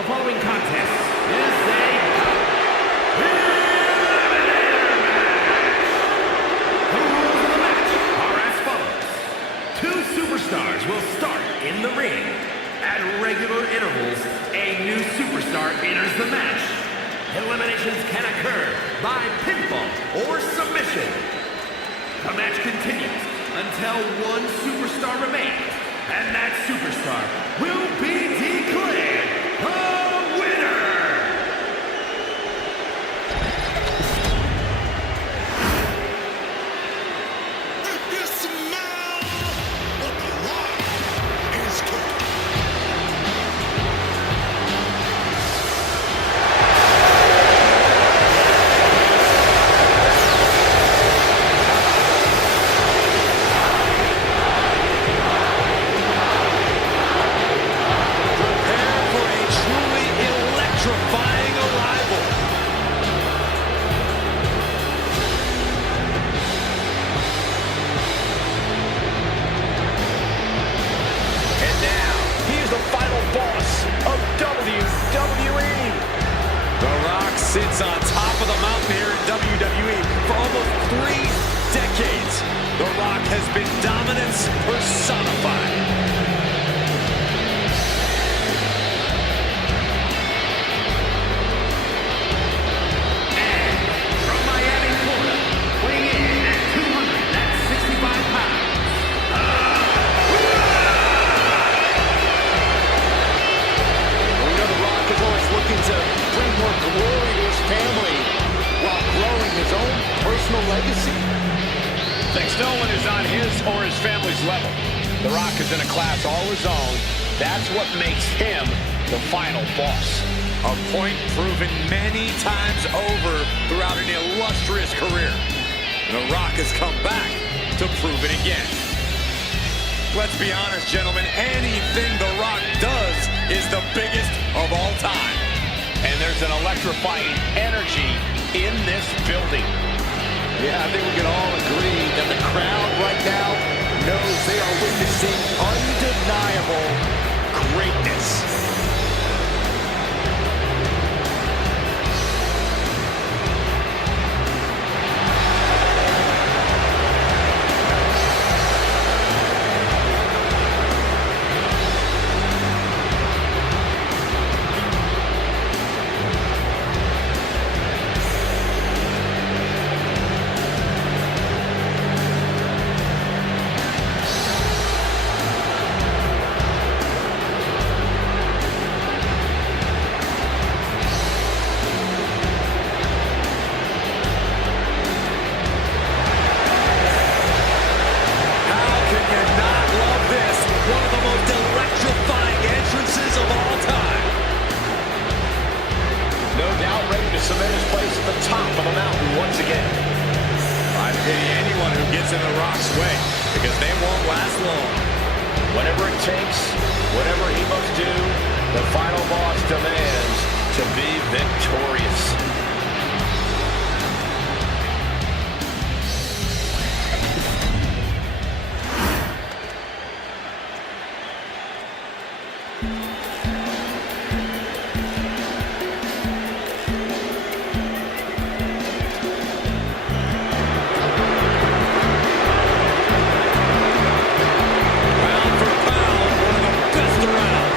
The following contest is a eliminator match. The rules of the match are as follows. Two superstars will start in the ring. At regular intervals, a new superstar enters the match. Eliminations can occur by pinfall or submission. The match continues until one superstar remains, and that superstar will be declared the winner! If you smell what the Rock is cooking. Prepare for a truly electrifying arrival. And now, he's the final boss of WWE. The Rock sits on top of the mountain here in WWE for almost 3 decades. The Rock has been dominance personified. From Miami, Florida, weighing in at 265 pounds. We know The Rock is always looking to bring more glory to his family while growing his own personal legacy. Thinks no one is on his or his family's level. The Rock is in a class all his own. That's what makes him the final boss. A point proven many times over throughout an illustrious career. The Rock has come back to prove it again. Let's be honest, gentlemen, anything The Rock does is the biggest of all time. And there's an electrifying energy in this building. Yeah, I think we can all agree that the crowd right now knows they are witnessing undeniable greatness. How can you not love this? One of the most electrifying entrances of all time. No doubt ready to cement his place at the top of the mountain once again. I pity anyone who gets in The Rock's way, because they won't last long. Whatever it takes, whatever he must do, the final boss demands to be victorious. Pound for pound, one of the best around.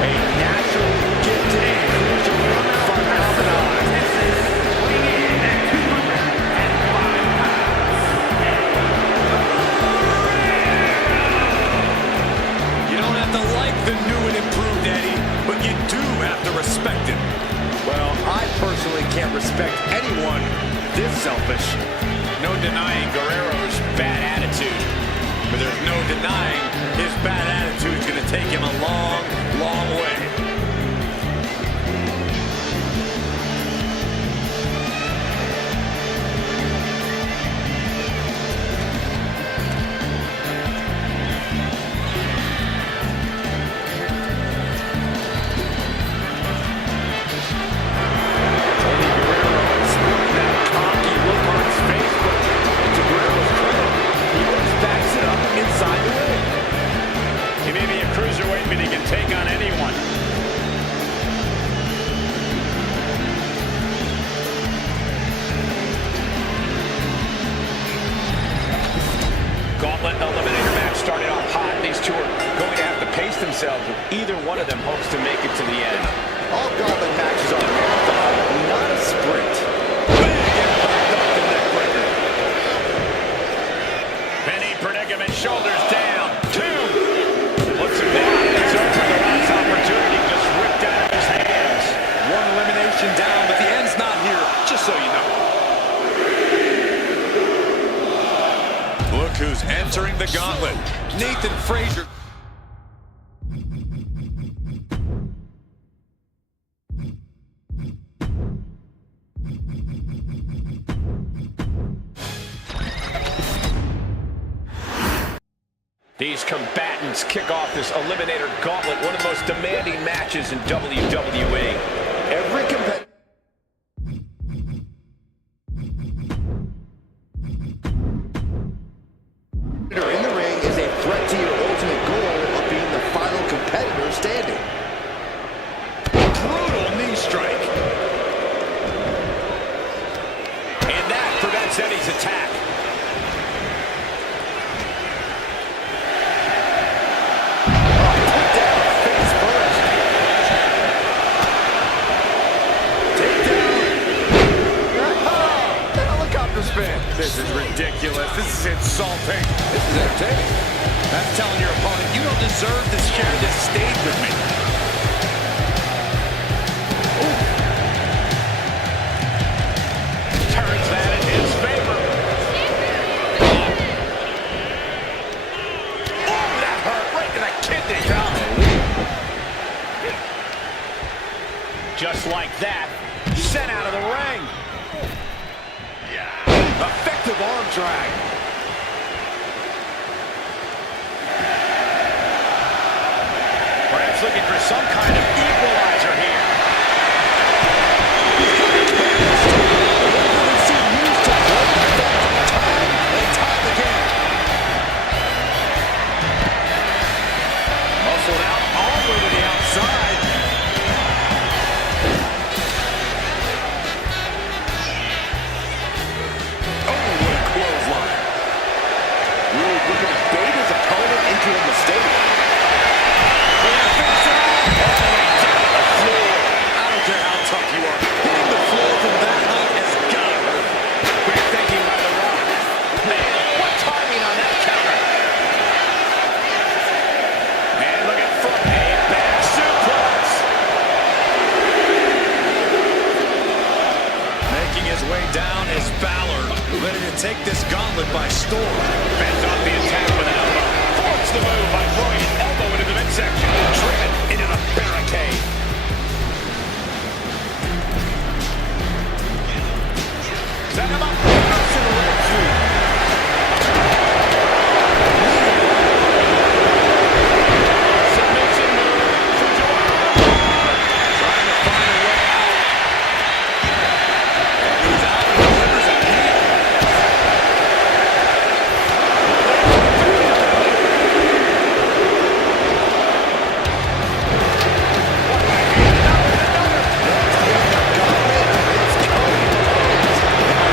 A natural gifted phenomenon. Weighing in at 205 pounds. You don't have to like the new and improved Eddie, but you do have to respect him. Well, I personally can't respect anyone this selfish. No denying Guerrero's bad attitude, but there's no denying his bad attitude is going to take him a long, long way. Tony Guerrero is sporting that cocky look on his face, but to Guerrero's credit, he always backs it up inside the ring. He may be a cruiserweight, but he can take on anyone. themselves if either one of them hopes to make it to the end. All gauntlet matches are a marathon, not a sprint. Big impact off the neck breaker. Penny predicament, shoulders down. 2. Looks as if it's over. The last opportunity just ripped out of his hands. One elimination down, but the end's not here, just so you know. Look who's entering the gauntlet. Nathan Frazier. These combatants kick off this Eliminator Gauntlet, one of the most demanding matches in WWE. Every competitor in the ring is a threat to your ultimate goal of being the final competitor standing. Brutal knee strike. And that prevents Eddie's attack. This is ridiculous. This is insulting. This is entertaining. That's telling your opponent you don't deserve to share this stage with me. Ooh. Turns that in his favor. Oh, that hurt right to the kidney. Just like that, sent out of the ring. Effective arm drag. Perhaps looking for some kind of equalizer here. We've seen used to great effect time and time again. Muscled out all the way to the outside. Into a mistake. I don't care how tough you are. Hitting the floor from that height has got to hurt. Great thinking by The Rock. Man, what timing on that counter. And look at front. A back suplex. Making his way down is Balor, ready to take this gauntlet by storm. Fends off the attack with an elbow. Forks the move by throwing an elbow into the midsection. Driven into the barricade. Set him up. Cross in the red tree. Submission move for Joel. Trying to find a way out. He's out and delivers a knee.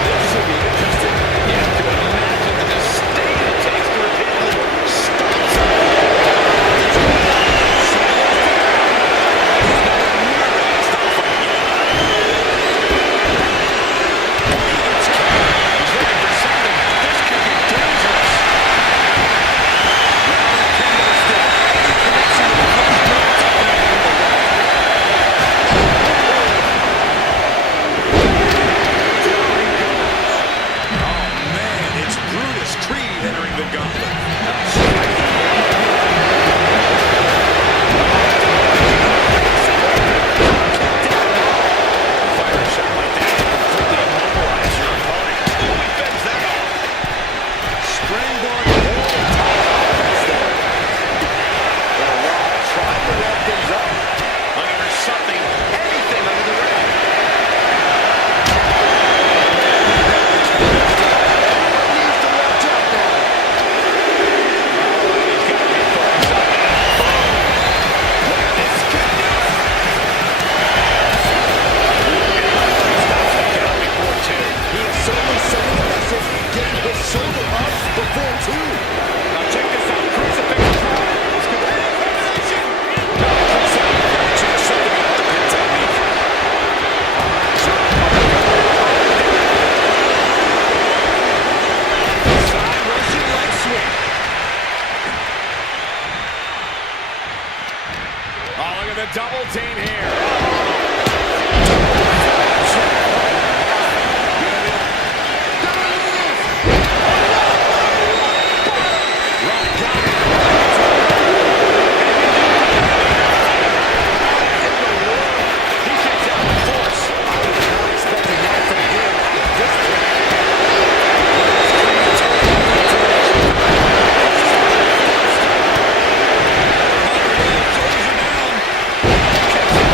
This should be a double team here. Kicks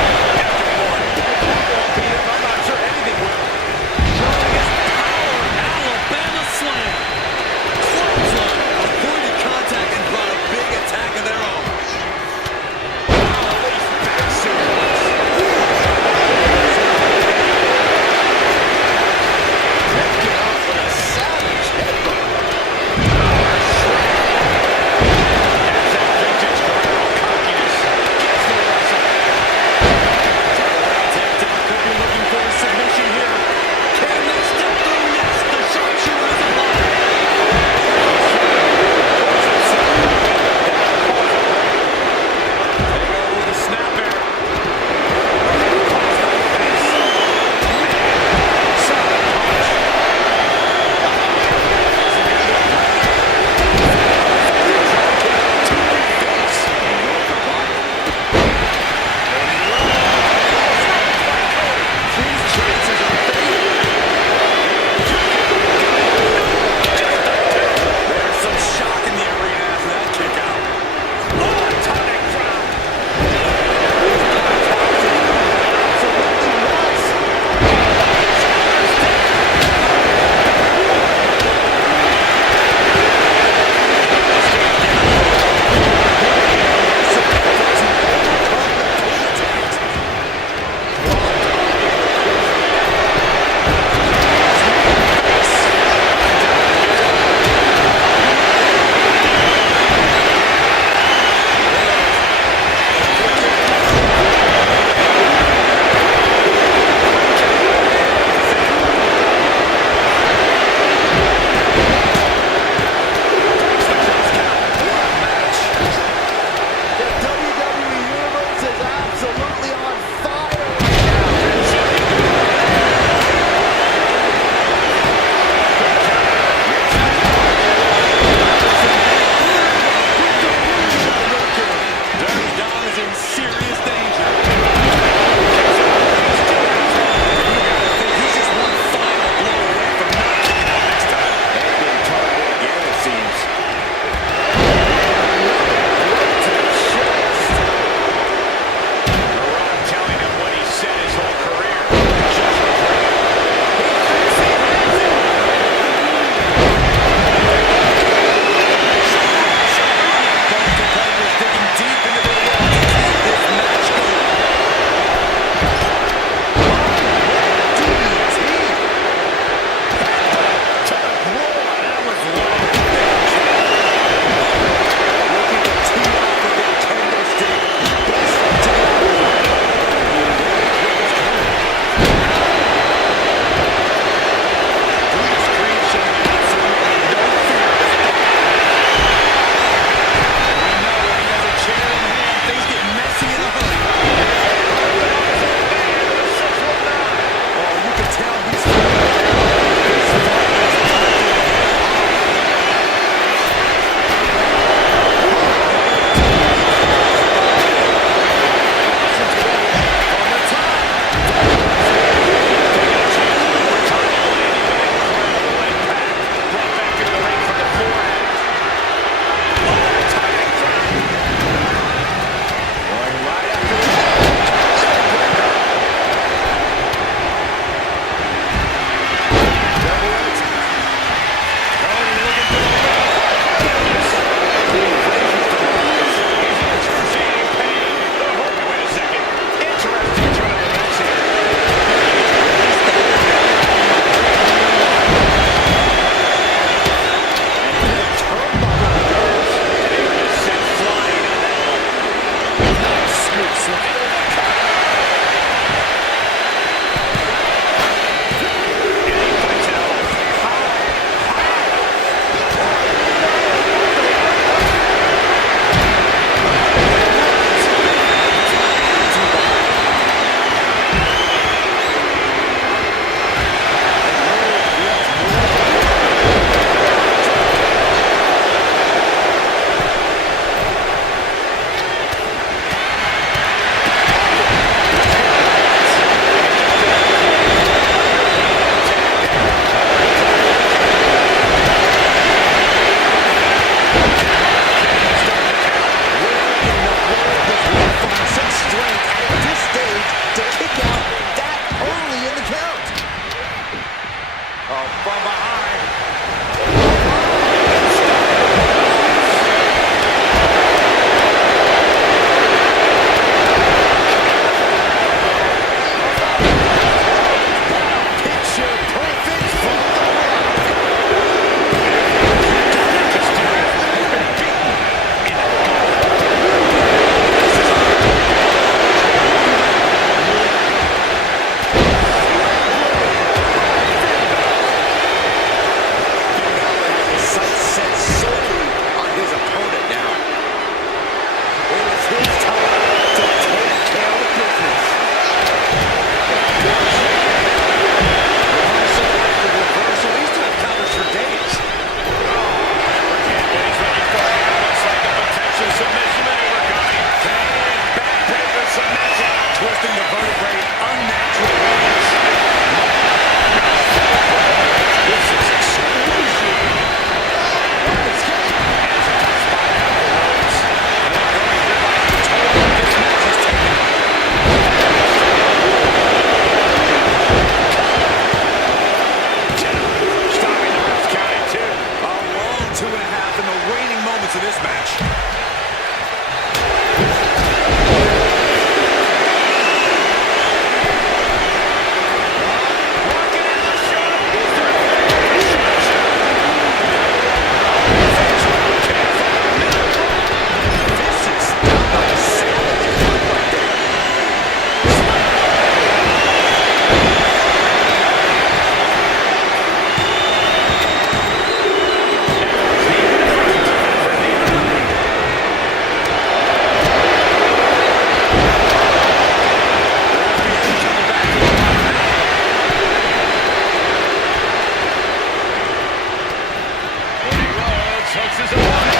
hooks his opponent.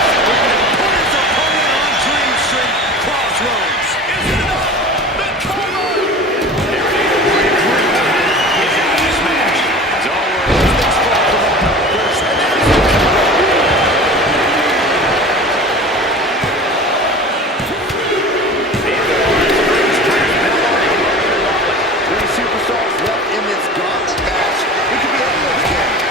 Put his opponent on Dream Street Crossroads. Is it enough? The cover! There it is. He's out of this match. Don't worry. This fall from the top first. And there's the cover. Three superstars left in this gauntlet match. It could be anyone's game.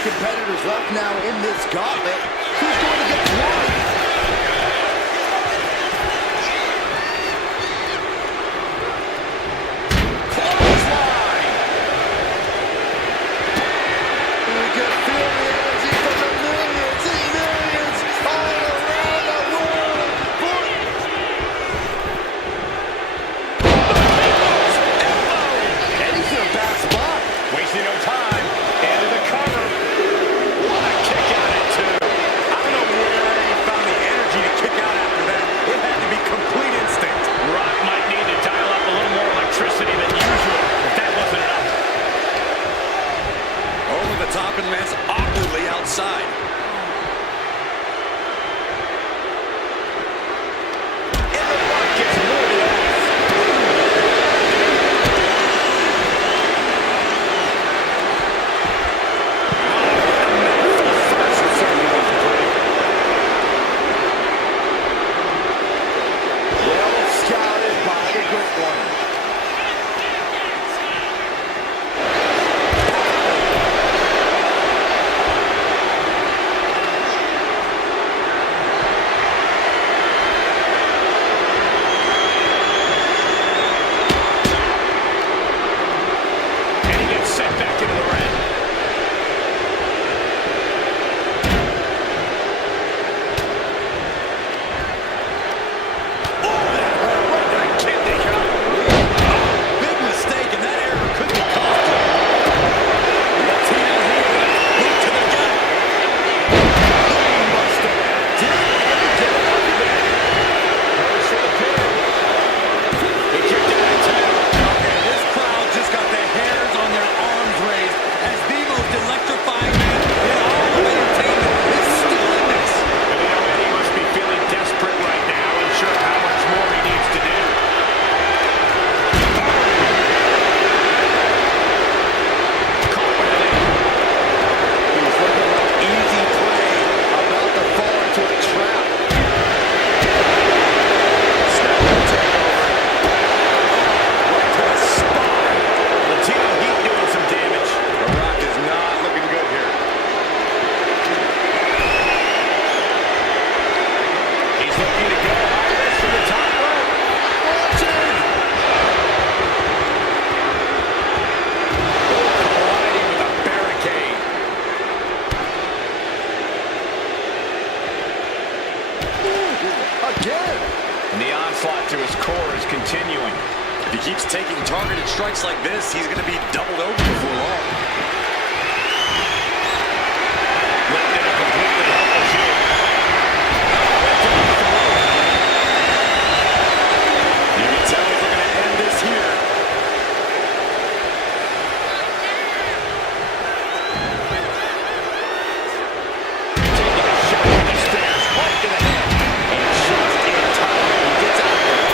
Competitors left now in this gauntlet. Who's going to get one? Clothesline! We can feel the energy from the millions and millions all around the world. And he's in a bad spot. Wasting no time. Into the cover. What a kick out at two. If he keeps taking targeted strikes like this, he's going to be doubled over before long. Left in a completely helpless here. You can tell if we're going to end this here. Taking a shot from the stairs, right to the head. And just in time, he gets out there.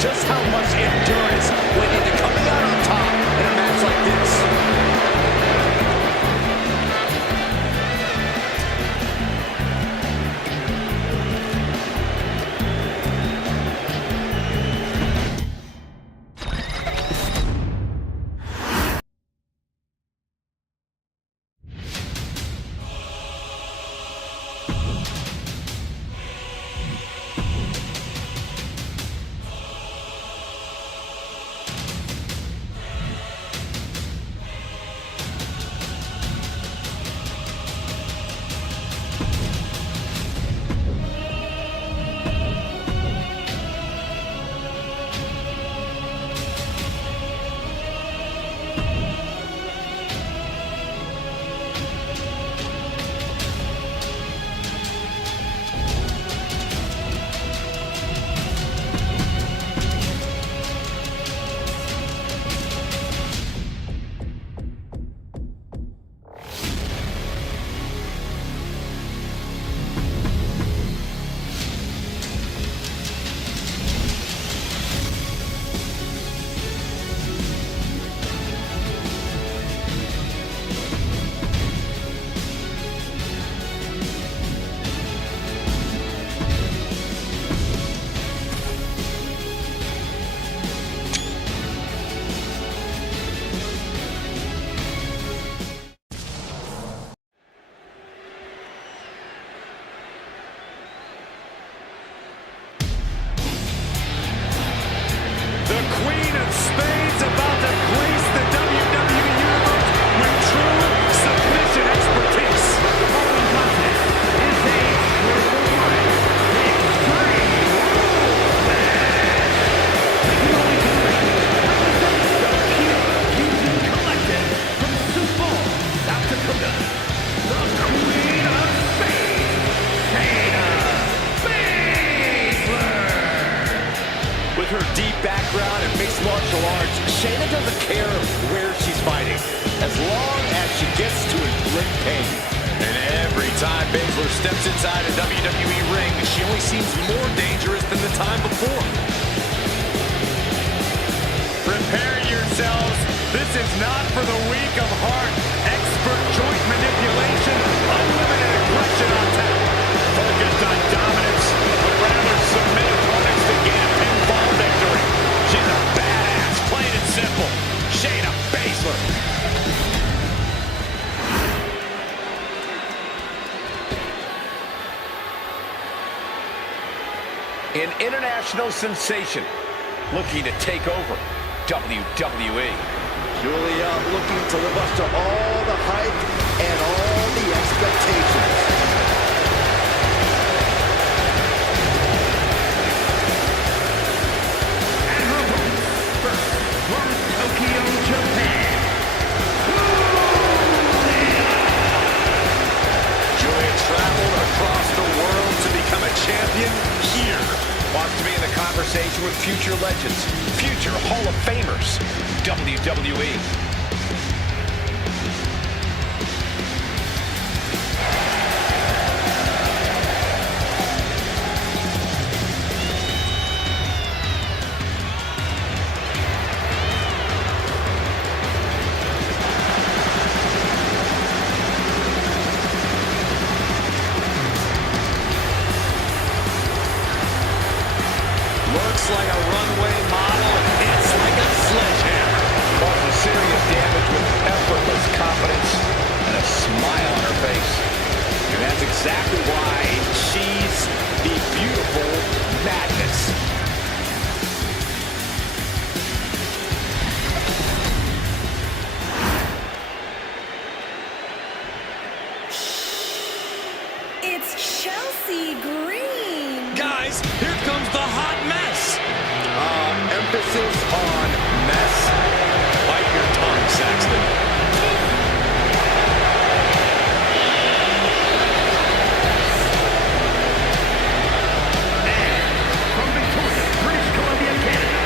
Just how much endurance went into coming out on top in a match like this. background in mixed martial arts, Shayna doesn't care where she's fighting, as long as she gets to inflict pain. And every time Baszler steps inside a WWE ring, she only seems more dangerous than the time before. Prepare yourselves. This is not for the weak of heart. Expert joint manipulation, unlimited aggression on tap. Focused on dominance, but rather submit opponents to gain a pinfall victory. She's a badass, plain and simple. Shayna an international sensation looking to take over WWE. Julia looking to live up to all the hype and all the expectations. And her opponent, first from Tokyo, Japan. Julia traveled across the world to become a champion here. Wants to be in the conversation with future legends, future Hall of Famers, WWE. Looks like a runway model and hits like a sledgehammer. Causing serious damage with effortless confidence and a smile on her face. And that's exactly why she's the beautiful madness. It's Chelsea Green. Guys, here comes the hot mess. Emphasis on mess. Bite your tongue, Saxton. From Victoria, British Columbia, Canada.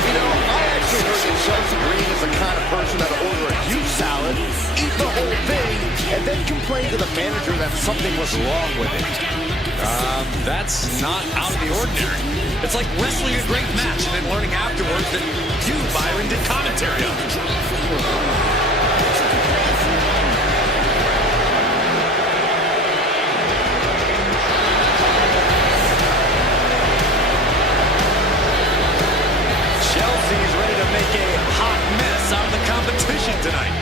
You know, I actually heard that Chelsea Green is the kind of person that'll order a huge salad, eat the whole thing, and then complain to the manager that something was wrong with it. That's not out of the ordinary. It's like wrestling a great match and then learning afterwards that you, Byron, did commentary on it. Chelsea's ready to make a hot mess out of the competition tonight.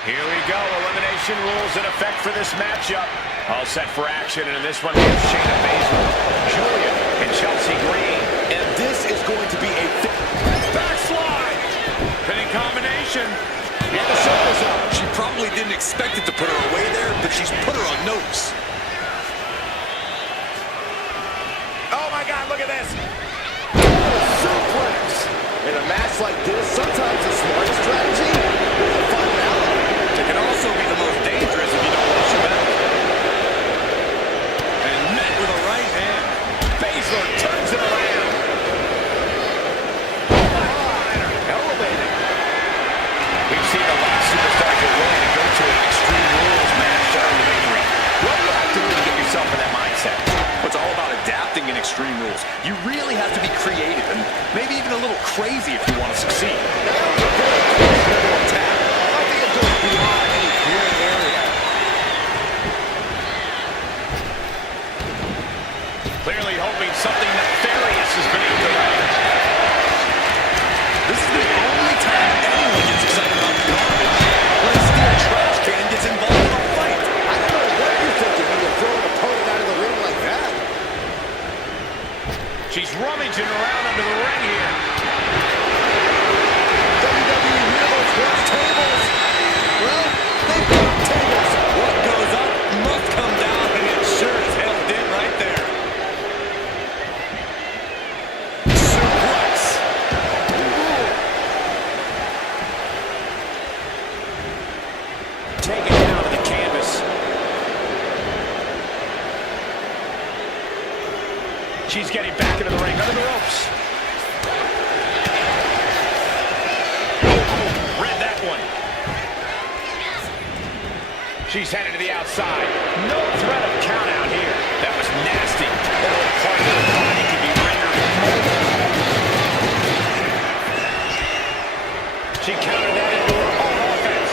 Here we go. Elimination rules in effect for this matchup. All set for action, and in this one, we have Shayna Baszler, Julia, and Chelsea Green. And this is going to be a Backslide! Pinning combination. And the shoulders up. She probably didn't expect it to put her away there, but she's put her on notice. Oh my God, look at this. suplex. In a match like this, sometimes the smartest strategy is to find out. It can also be the most dangerous if you don't watch your back. And met with a right hand. Baszler turns it around. Elevated. We've seen a lot of superstars get willing to go to an Extreme Rules match to earn the victory. What do you have to do to get yourself in that mindset? It's all about adapting in Extreme Rules. You really have to be creative and maybe even a little crazy if you want to succeed. Attack. I think it goes beyond any gray area. Clearly hoping something nefarious is beneath the ring. This is the only time anyone gets excited about garbage when a steel trash can gets involved in a fight. I don't know what you're thinking when you throw an opponent out of the ring like that. She's rummaging around under the ring here. WWE Heroes watch tables. Well, they got tables. What goes up must come down, and it sure as hell did right there. Suplex. Take it down to the canvas. She's getting back into the ring, under the ropes. Read that one. She's headed to the outside. No threat of count out here. That was nasty. Every part of the body can be rendered immobile. She countered that into her own offense.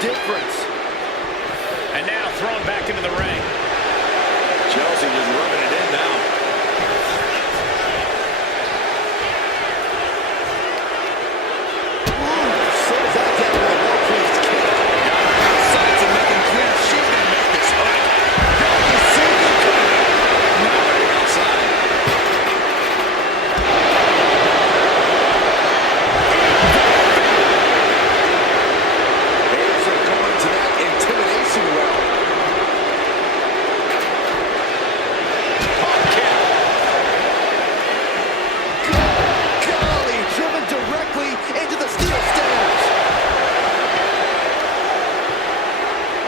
difference. And now thrown back into the ring. Chelsea just rubbing it in now. Sends that down with a well-placed kick. Got her out of sights and making clear she's going to make this hook. You see it coming. Now right outside. Baszler going to that intimidation well. Pop kick. Golly, driven directly into the steel stairs.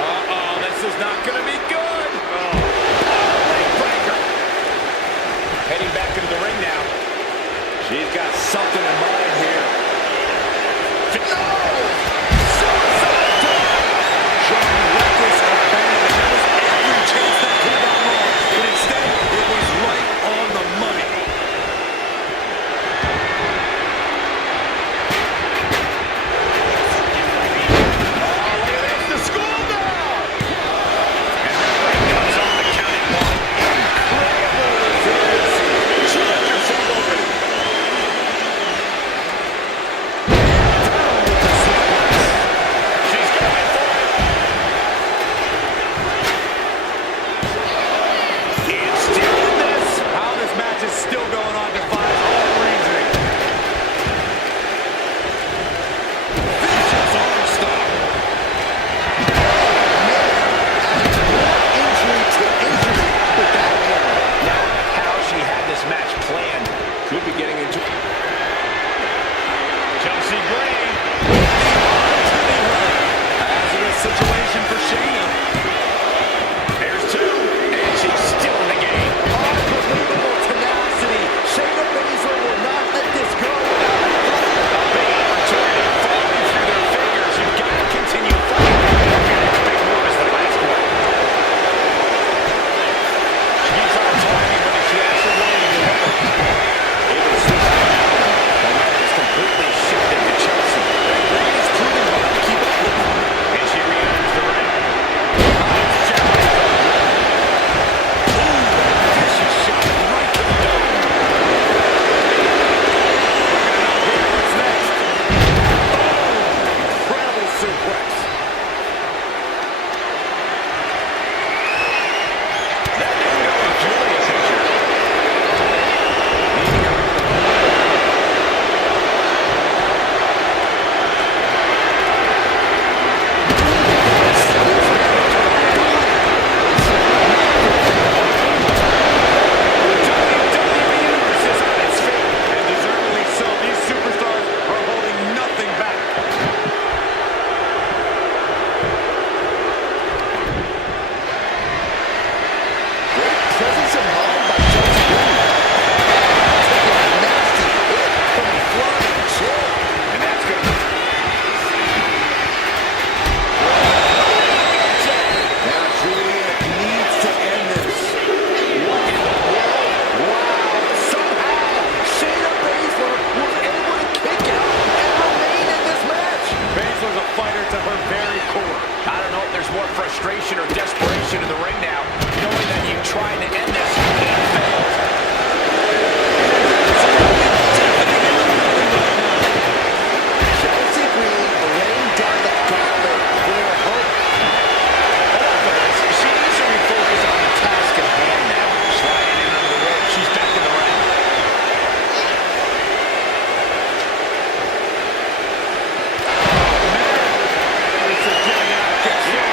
Uh-oh, this is not going to be good. Leg breaker. Heading back into the ring now. She's got something in mind here. No! Suicide dive! Showing reckless abandon. There was every chance that could have gone wrong. But instead, it was right on the money. Oh, look at this. The school now! And that ring comes on the count at one. Incredible resiliency. She left herself open. Down with the suplex. She's going for it. It's still in this. How this match is still going on defies all reasoning. Vicious arm stomp. Injury to injury with that one. Now, how she had this match planned could be getting into Chelsea Gray. Hazardous situation for Shayna. There's two, and she's still in the game. Unbelievable tenacity. Shayna Baszler will not let this go without a fight. A big opportunity falling through their fingers. You've got to continue fighting. Your next big move is the last one. She keeps on talking, but she actually wanted to give up. Able to switch that out. Momentum's completely shifted to Chelsea. Gray is proving hard to keep up with her. And she re-enters the ring. Nice challenge from Gray. Ooh, that vicious shot right to the dome. What's next? Oh, incredible suplex. That didn't go as Julia pictured. Leading her into the corner. WWE Universe is on its feet, and deservedly so. These superstars are holding nothing back. Great presence of mind by Chelsea Gray. Taking a nasty hit from a flying chair. And that's good. Now Julia needs to end this. What in the world? Wow! Somehow Shayna Baszler was able to kick out and remain in this match. Baszler's a fighter to her very core. I don't know if there's more frustration or desperation in the ring now, knowing that you tried to end this and failed. Chelsea Green laying down the gauntlet for her hope. Enough of this. She needs to refocus on the task at hand now. Sliding in under the rope. She's back in the ring. This is getting out of control.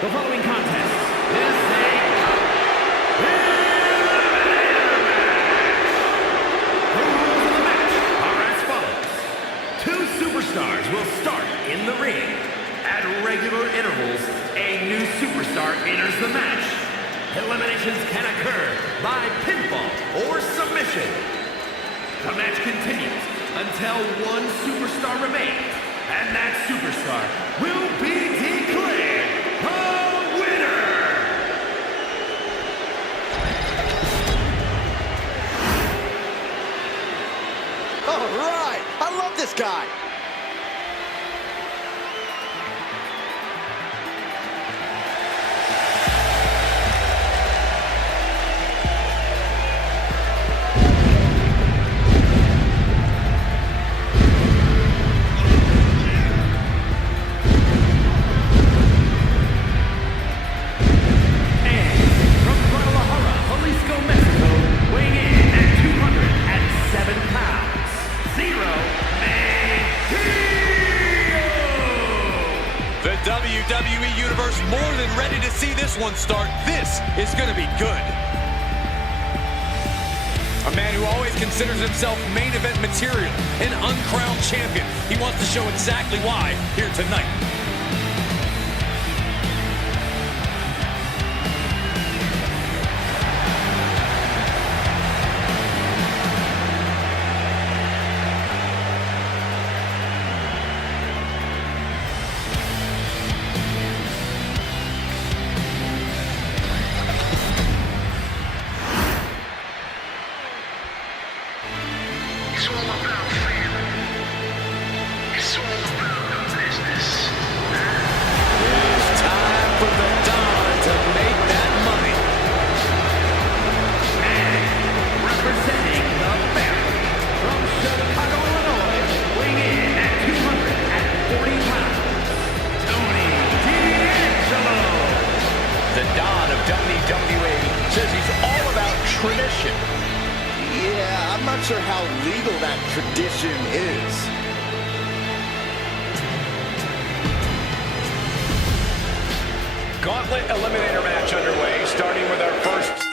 The following contest is a The rules of the match are as follows. Two superstars will start in the ring. At regular intervals, a new superstar enters the match. Eliminations can occur by pinfall or submission. The match continues until one superstar remains, and that superstar will be declared the winner! All right, I love this guy. WWE Universe more than ready to see this one start. This is going to be good. A man who always considers himself main event material, an uncrowned champion. He wants to show exactly why here tonight. It's all about family. It's all about business. It's time for the Don to make that money. And representing the family from Chicago, Illinois, weighing in at 240 pounds, Tony D'Angelo. The Don of WWE says he's all about tradition. Yeah, I'm not sure how legal that tradition is. Gauntlet Eliminator match underway, starting with our first.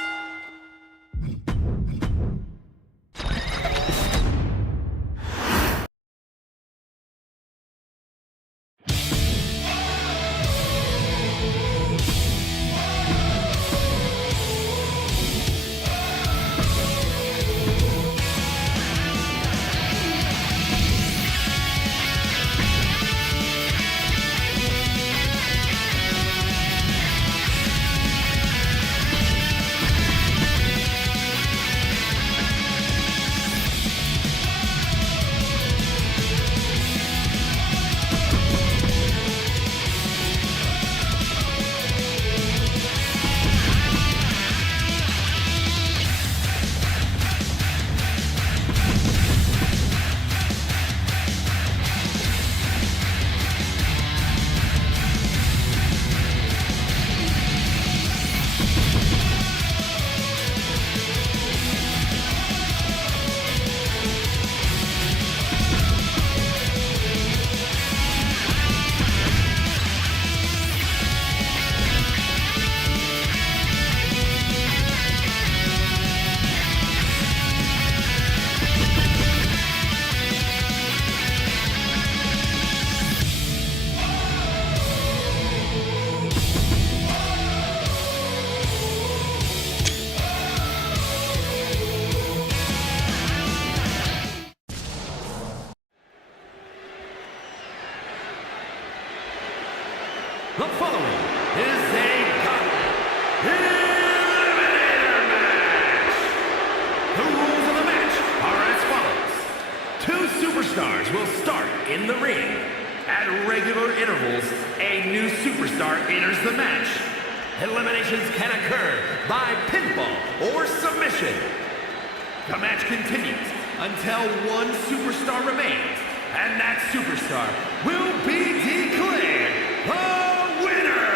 The following is a Gauntlet Eliminator match. The rules of the match are as follows. Two superstars will start in the ring. At regular intervals, a new superstar enters the match. Eliminations can occur by pinfall or submission. The match continues until one superstar remains, and that superstar will be declared the winner!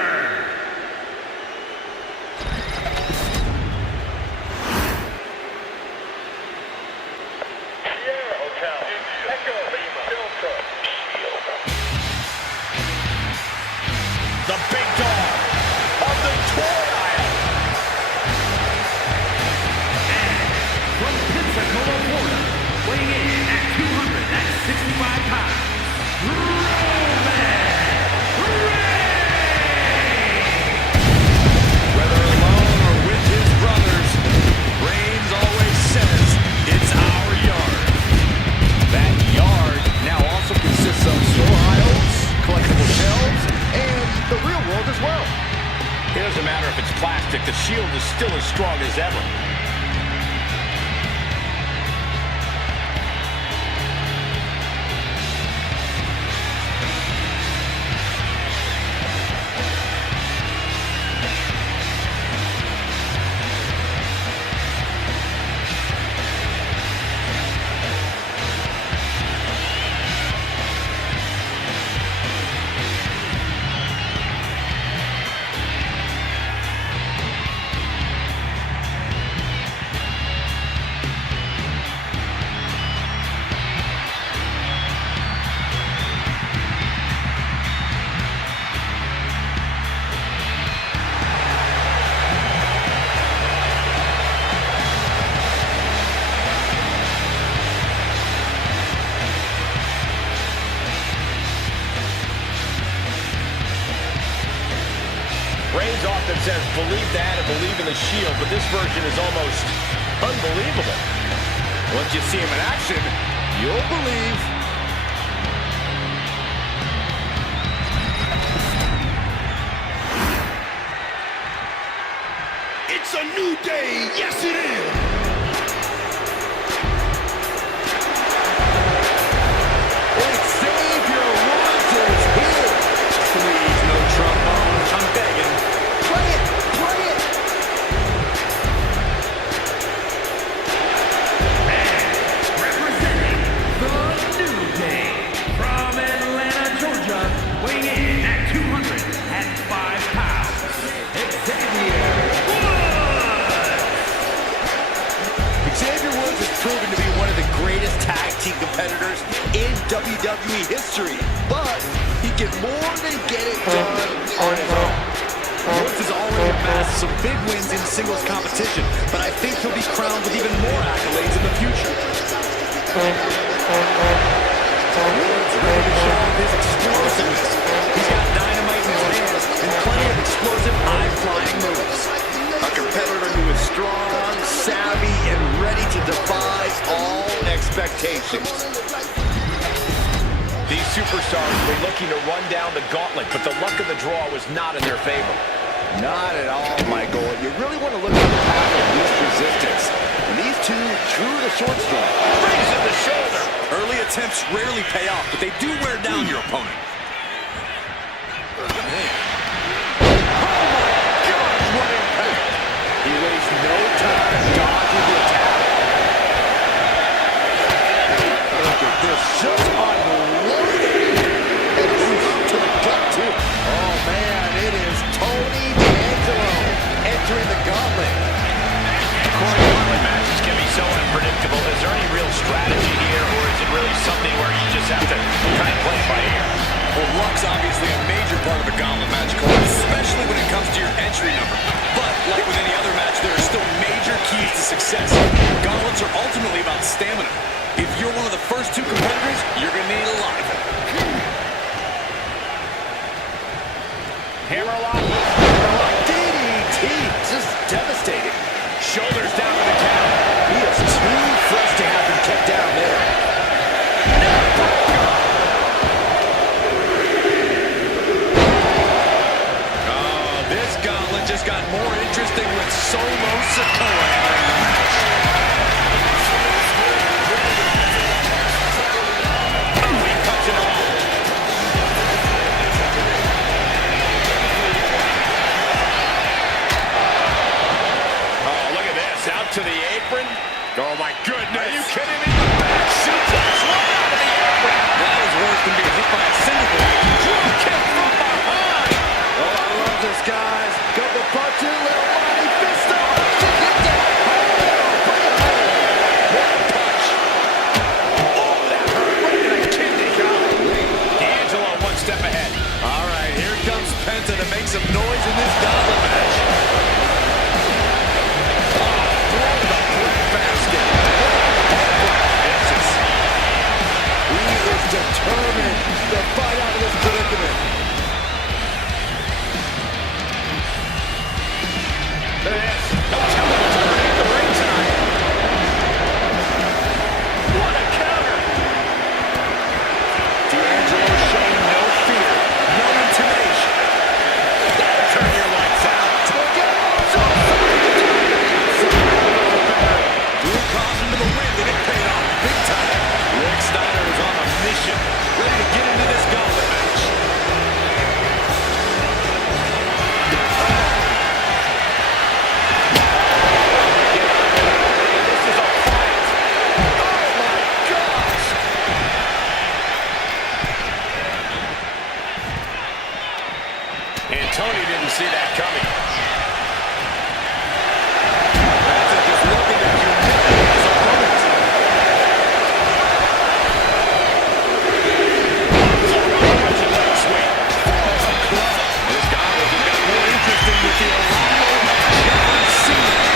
Sierra Hotel. Echo Lima. Delta. The big dog. still as strong as ever. Reigns often says, believe that and believe in the Shield, but this version is almost unbelievable. Once you see him in action, you'll believe. It's a new day. Yes, it is. Xavier Woods is here. Please, no trombone. I'm begging. Play it. Play it. Representing the New Day from Atlanta, Georgia, weighing in at 205 pounds, Xavier Woods. Xavier Woods has proven to be one of the greatest tag team competitors in WWE history, but he can more than get it done on his own. Woods has already amassed some big wins in singles competition, but I think he'll be crowned with even more accolades in the future. Woods ready to show off his explosiveness. He's got dynamite in his hands and plenty of explosive high-flying moves. A competitor who is strong, savvy, and ready to defy all expectations. These superstars were looking to run down the gauntlet, but the luck of the draw was not in their favor. Not at all, Michael. You really want to look at the path of least resistance. And these two drew the short straw. Brings in the shoulder. Early attempts rarely pay off, but they do wear down your opponent. He wastes no time dodging the attack. Look at this, just unloading. And to the gut, too. Oh, man, it is Tony D'Angelo entering the gauntlet. Corey, gauntlet matches can be so unpredictable. Is there any real strategy here, or is it really something where you just have to kind of play it by ear? Well, luck's obviously a major part of a gauntlet match, Cole, especially when it comes to your entry number. But, like with any other match, there are still major keys to success. Gauntlets are ultimately about stamina. If you're one of the first two competitors, you're going to need a lot of it. Hammerlock. DDT, just devastating. Shoulders down to the count. He is too fresh to have him kept down there. This gauntlet just got more interesting with Solo Sikoa entering the match. see that coming. Vincent just looking to humiliate his opponent. Russian leg sweep. Follows a club. This gauntlet has got more interesting with the arrival of John Cena.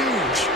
huge.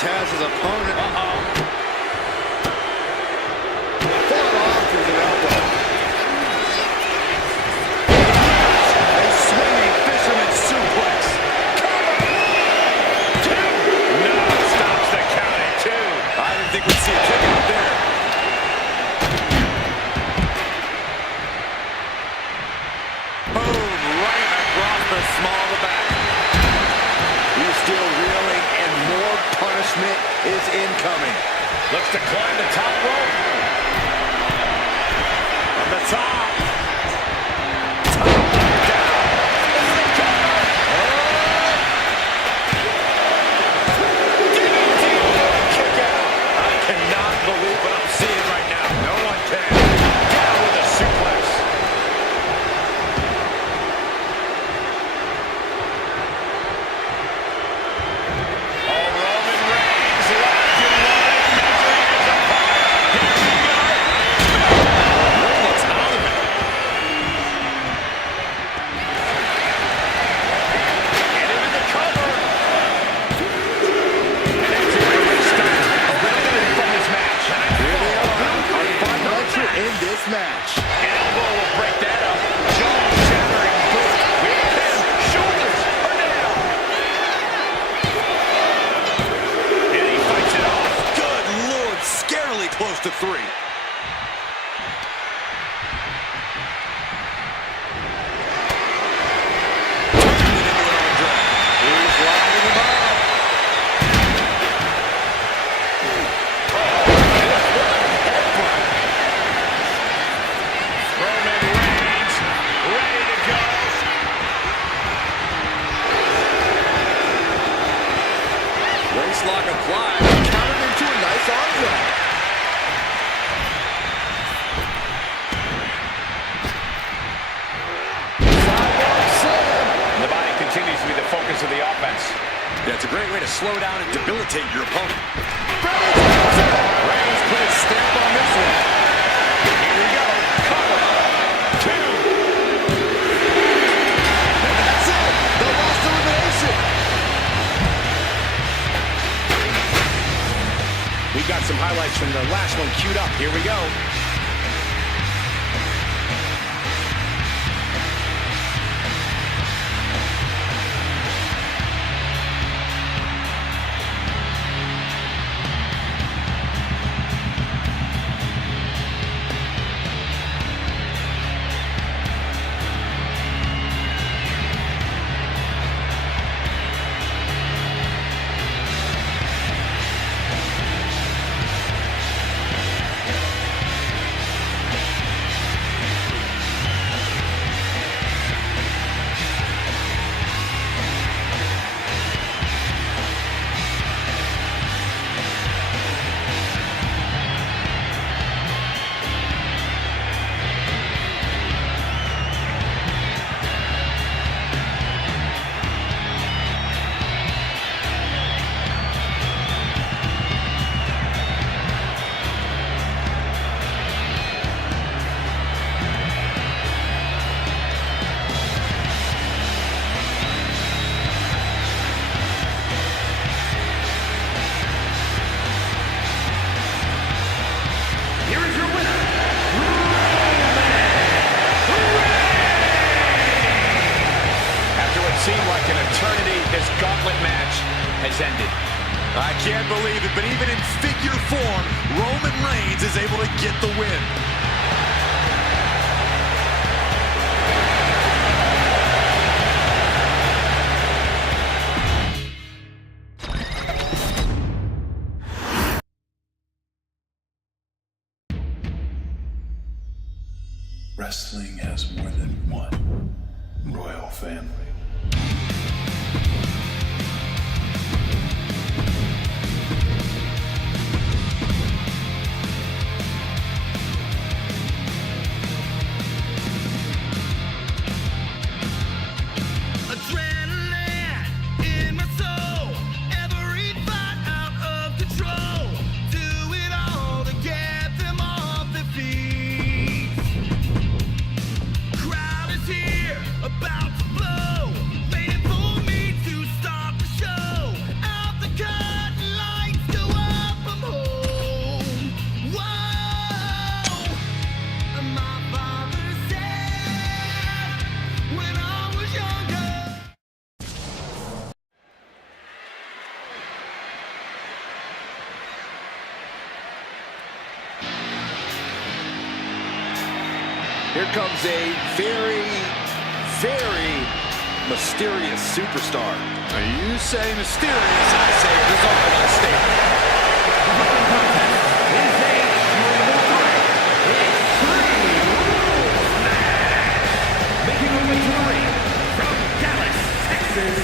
Has his opponent. Fought off with an elbow. A swinging fisherman suplex. Cover! Two! No, stops the count at two. I didn't think we'd see a kick out there. Boom! Right across the small of the back. He's still reeling, and more punishment is incoming. Looks to climb the top rope. On the top. Top down. Kick out. I cannot believe what I'm seeing right now. No one can. Down with a suplex. Match. An elbow will break that up. Jaw-shattering boot. We have him. Shoulders are down. And he fights it off. Good Lord, scarily close to three. Turning it into an arm drag. He's lining him up. Yeah, it's a great way to slow down and debilitate your opponent. Reigns put his stamp on this one. Here we go. Cover. 2. And that's it. The last elimination. We got some highlights from the last one queued up. Here we go. Seemed like an eternity, this gauntlet match has ended. I can't believe it, but even in figure form, Roman Reigns is able to get the win. Wrestling has more than one royal family. Here comes a very, very mysterious superstar. You say mysterious, I say bizarre. Let's Making her way to the ring from Dallas, Texas,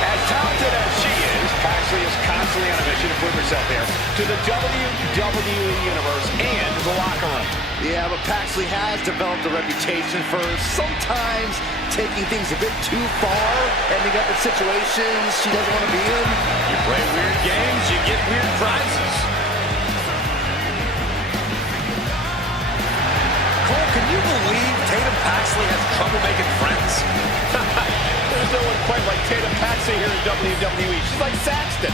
As talented as she is, Paxley is constantly on a mission to prove herself here to the WWE Universe and the locker room. Yeah, but Paxley has developed a reputation for sometimes taking things a bit too far, ending up in situations she doesn't want to be in. You play weird games, you get weird prizes. Cole, can you believe Tatum Paxley has trouble making friends? There's no one quite like Tatum Paxley here in WWE. She's like Saxton.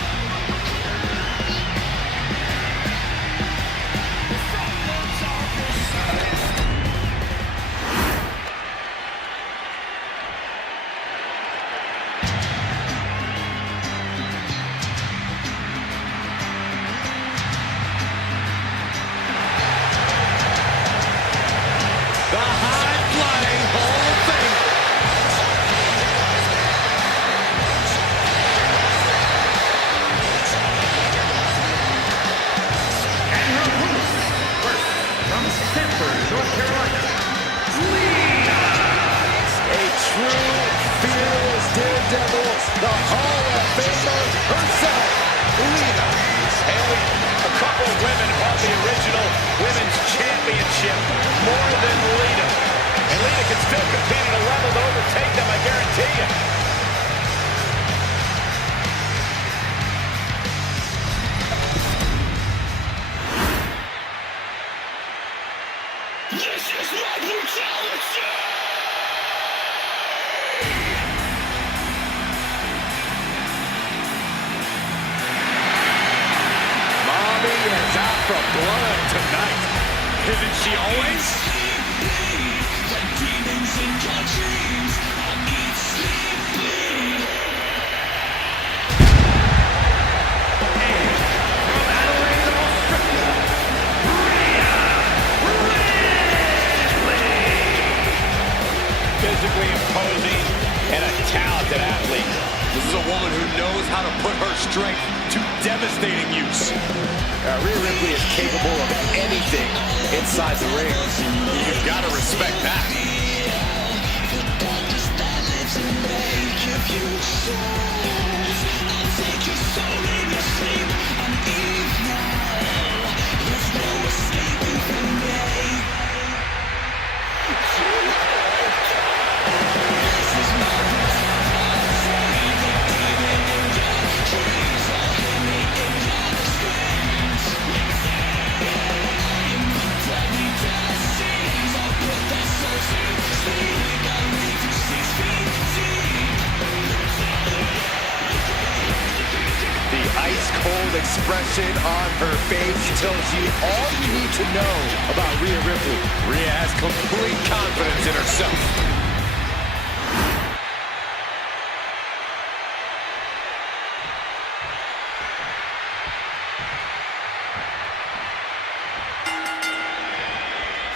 North Carolina, A true, fearless daredevil, the Hall of Famer herself, Lita. Hailing a couple of women won the original Women's Championship more than Lita. And Lita can still compete at a level to overtake them, I guarantee you. This is my brutality! Mommy is out for blood tonight. Isn't she always? Physically imposing and a talented athlete. This is a woman who knows how to put her strength to devastating use. Rhea Ripley is capable of anything inside the ring. You've got to respect that. Ice-cold expression on her face tells you all you need to know about Rhea Ripley. Rhea has complete confidence in herself.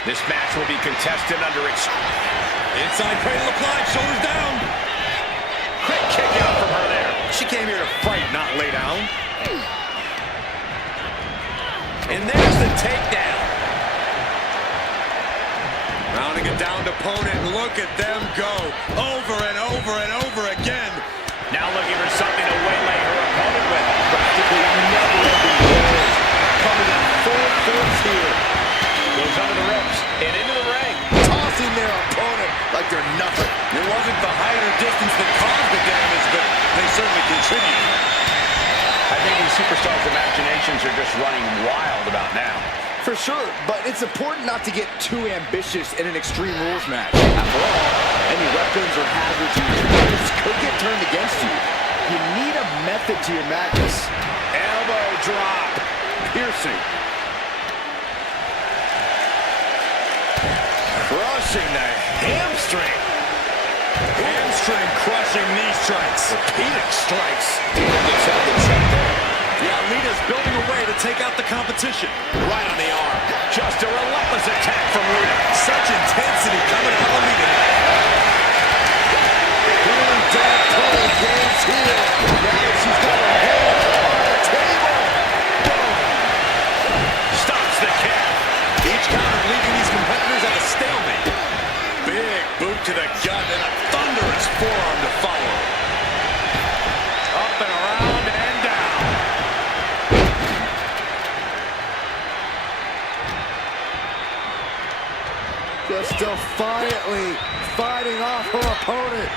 This match will be contested under its inside cradle applied, shoulders down. Quick kick out from her there. She came here to fight, not lay down. And there's the takedown. Rounding a downed opponent, and look at them go. Over and over and over again. Now looking for something to waylay her opponent with. Practically never-ending blows. Coming in full force here. Goes under the ropes and into the ring. Tossing their opponent like they're nothing. It wasn't the height or distance that caused the damage, but they certainly contributed. I think these superstars' imaginations are just running wild about now. For sure, but it's important not to get too ambitious in an Extreme Rules match. After all, any weapons or hazards you introduce could get turned against you. You need a method to your madness. Elbow drop. Piercing. Crushing the hamstring. Hamstring crushing knee strikes. Repeated strikes. Gets out the check there. The Alita's building a way to take out the competition. Right on the arm. Just a relentless attack from Rhea. Such intensity coming out of Alita. Really dark total games here. Now she's got her head on the table. Stops the kick. Each counter leaving these competitors at a stalemate. Big boot to the gut and a thunderous forearm to follow. Up and around and down. Just defiantly fighting off her opponent.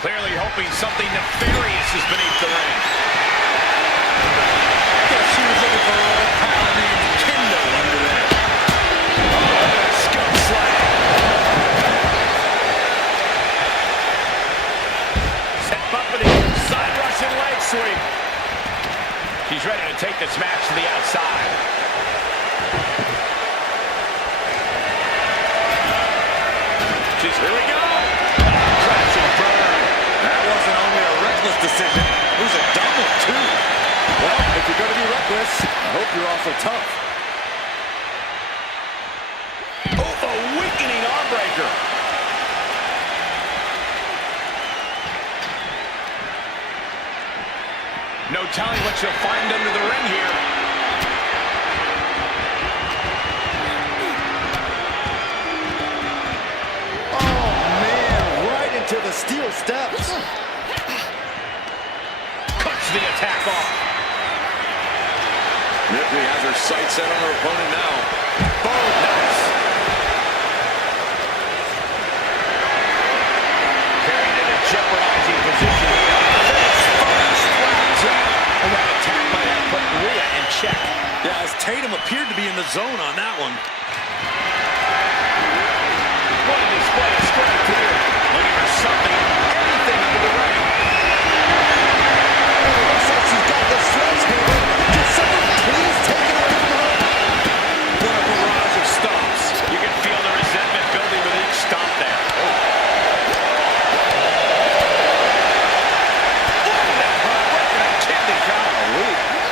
Clearly hoping something nefarious is beneath the ring. Guess she was looking for her old pal named Kendall under there. Oh, scum slam. Set up for the side Russian leg sweep. She's ready to take this match to the outside. Here we go. Crashing burn. That wasn't only a reckless decision. It was a double, too. Well, if you're going to be reckless, I hope you're also tough. Oh, a weakening arm breaker. No telling what you'll find under the ring here. To the steel steps. Cuts the attack off. Ripley has her sights set on her opponent now. Boom, nice. Tatum appeared to be in the zone on that one. What a display of strength here. Looking for something, anything under the ring. It looks like she's got the stretch here. Can someone please take it away from her? What a barrage of stomps. You can feel the resentment building with each stomp there.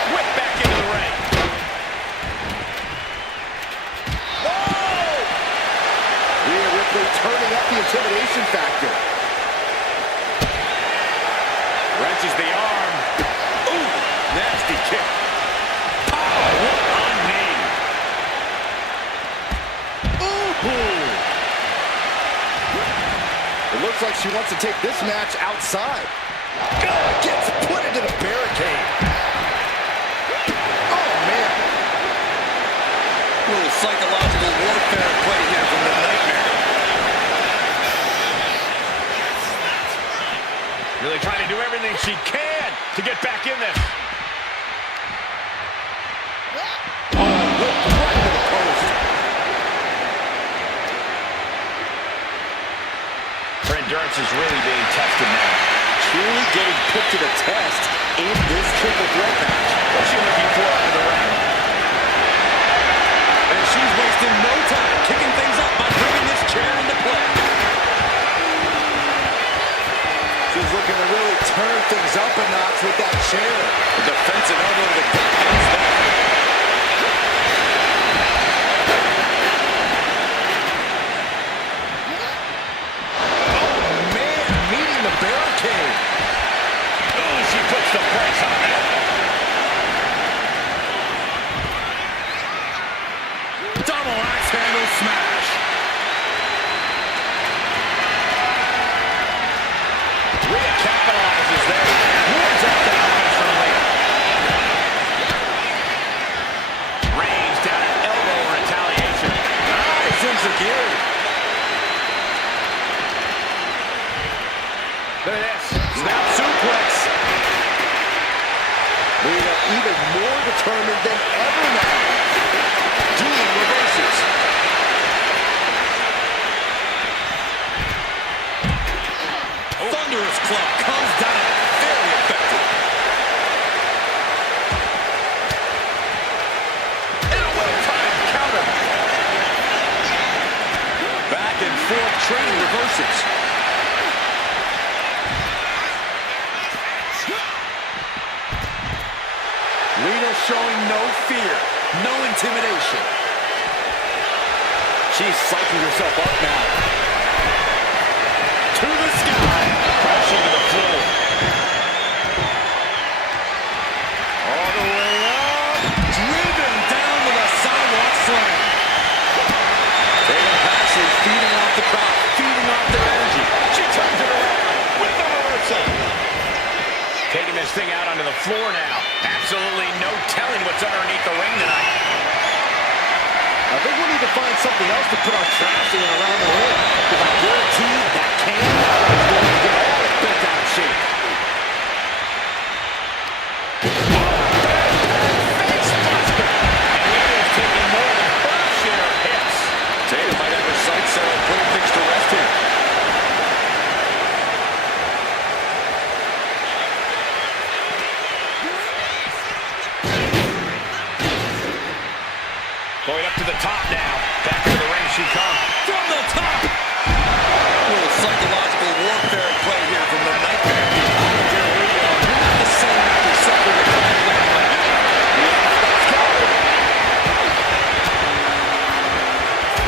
Whip back into the ring. Rhea Ripley turning up the intimidation factor. Wrenches the arm. Ooh, nasty kick. Oh, what a knee. Ooh. It looks like she wants to take this match outside. Gets put into the barricade. Oh, man. A little psychological warfare play here from the Nightmare. Really trying to do everything she can to get back in this. Oh, whipped right into the post. Her endurance is really being tested now. Truly getting put to the test in this triple threat match. What's she looking for under the ring? And she's wasting no time kicking things up by bringing this chair into play. She's looking to really turn things up a notch with that chair. A defensive elbow to the gut ends that. Oh, man, meeting the barricade. Oh, she puts the brakes on that. Double axe handle smash. Rhea capitalizes there. Wards up the offense from Rhea. Range down an elbow retaliation. Nice enziguri. Look at this. Snap suplex. Rhea even more determined than ever now. Doing reverses. Thunderous club comes down. Very effective. And a well-timed counter. Back and forth trading reverses. Rhea showing no fear, no intimidation. She's psyching herself up now. To the sky. Crashing to the floor. All the way up. Driven down with a sidewalk slam. Tatum Paxley feeding off the crowd, feeding off their energy. She turns it around with the reversal. Taking this thing out onto the floor now. Absolutely no telling what's underneath the ring tonight. I think we need to find something else to put our trash in around the ring. Because I guarantee that can is going to get all bent out of shape. Face buster. And Rhea's taking more than her share of hits. Tatum might have her sights set on putting things to rest here. Going up to the top now. Back into the ring she comes. From the top. A little psychological warfare play here from the Nightmare. You're not the same after suffering a crash landing like that. Let's go.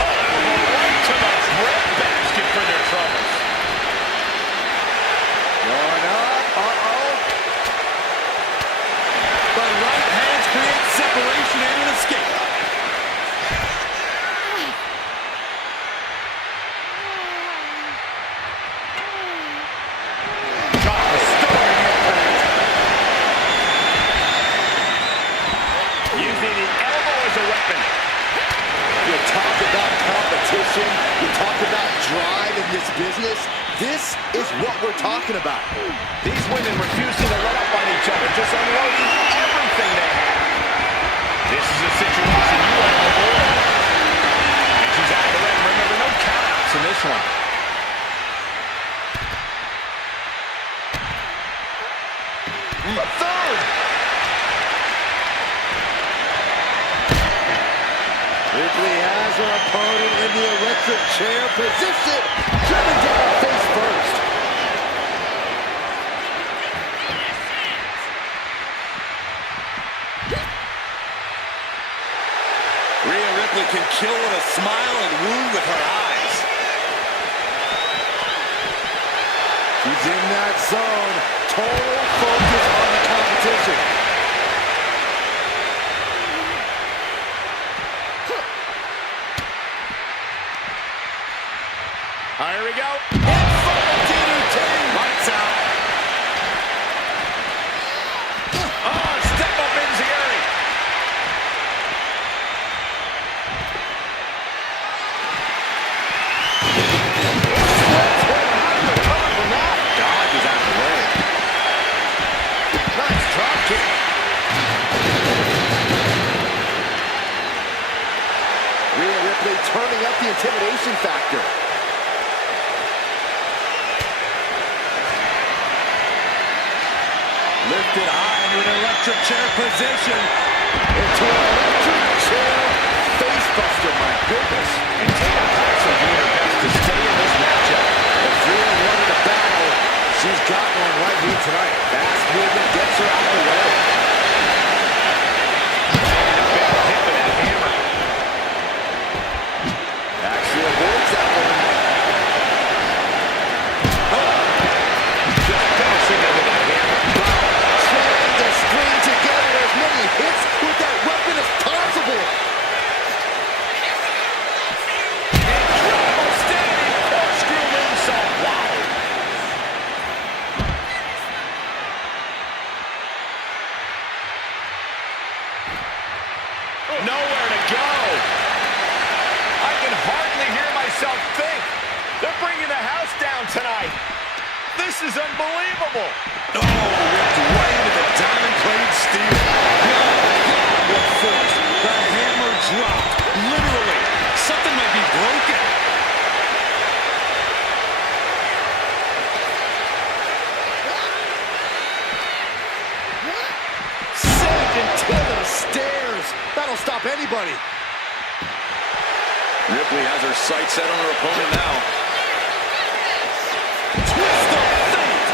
Right to the breadbasket for their troubles. Going up. Uh-oh. The right hands create separation and an escape. Using the elbow as a weapon. You talk about competition. You talk about drive in this business. This is what we're talking about. These women refusing to let up on each other, just unloading everything they have. This is a situation Ripley has her opponent in the electric chair position. Driven down face first. Rhea Ripley can kill with a smile and wound with her eyes. She's in that zone. Total focus on the competition. Here we go. Infernal DDT. Lights out. Oh, step up Enziguri. Dodge is out of the way. Nice drop kick. Rhea Ripley turning up the intimidation factor. Lifted high into an electric chair position. Into an electric chair face buster, my goodness. And Taylor Paxton doing her best to stay in this matchup. If Rhea wanted a battle, she's got one right here tonight. Fast movement gets her out of the way. And a big hit with that hammer. Actually avoids that one. Just finishing it with that hammer. Trying to string together as many hits with that weapon as possible. Incredible standing corkscrew moonsault. Wow. Nowhere to go. I can hardly hear myself think. They're bringing the house down tonight. This is unbelievable. Oh, ripped right into the diamond-plated steel. God, what force. The hammer dropped. Literally. Something might be broken. Sent into the stairs. That'll stop anybody. Ripley has her sights set on her opponent now. Twist of fate.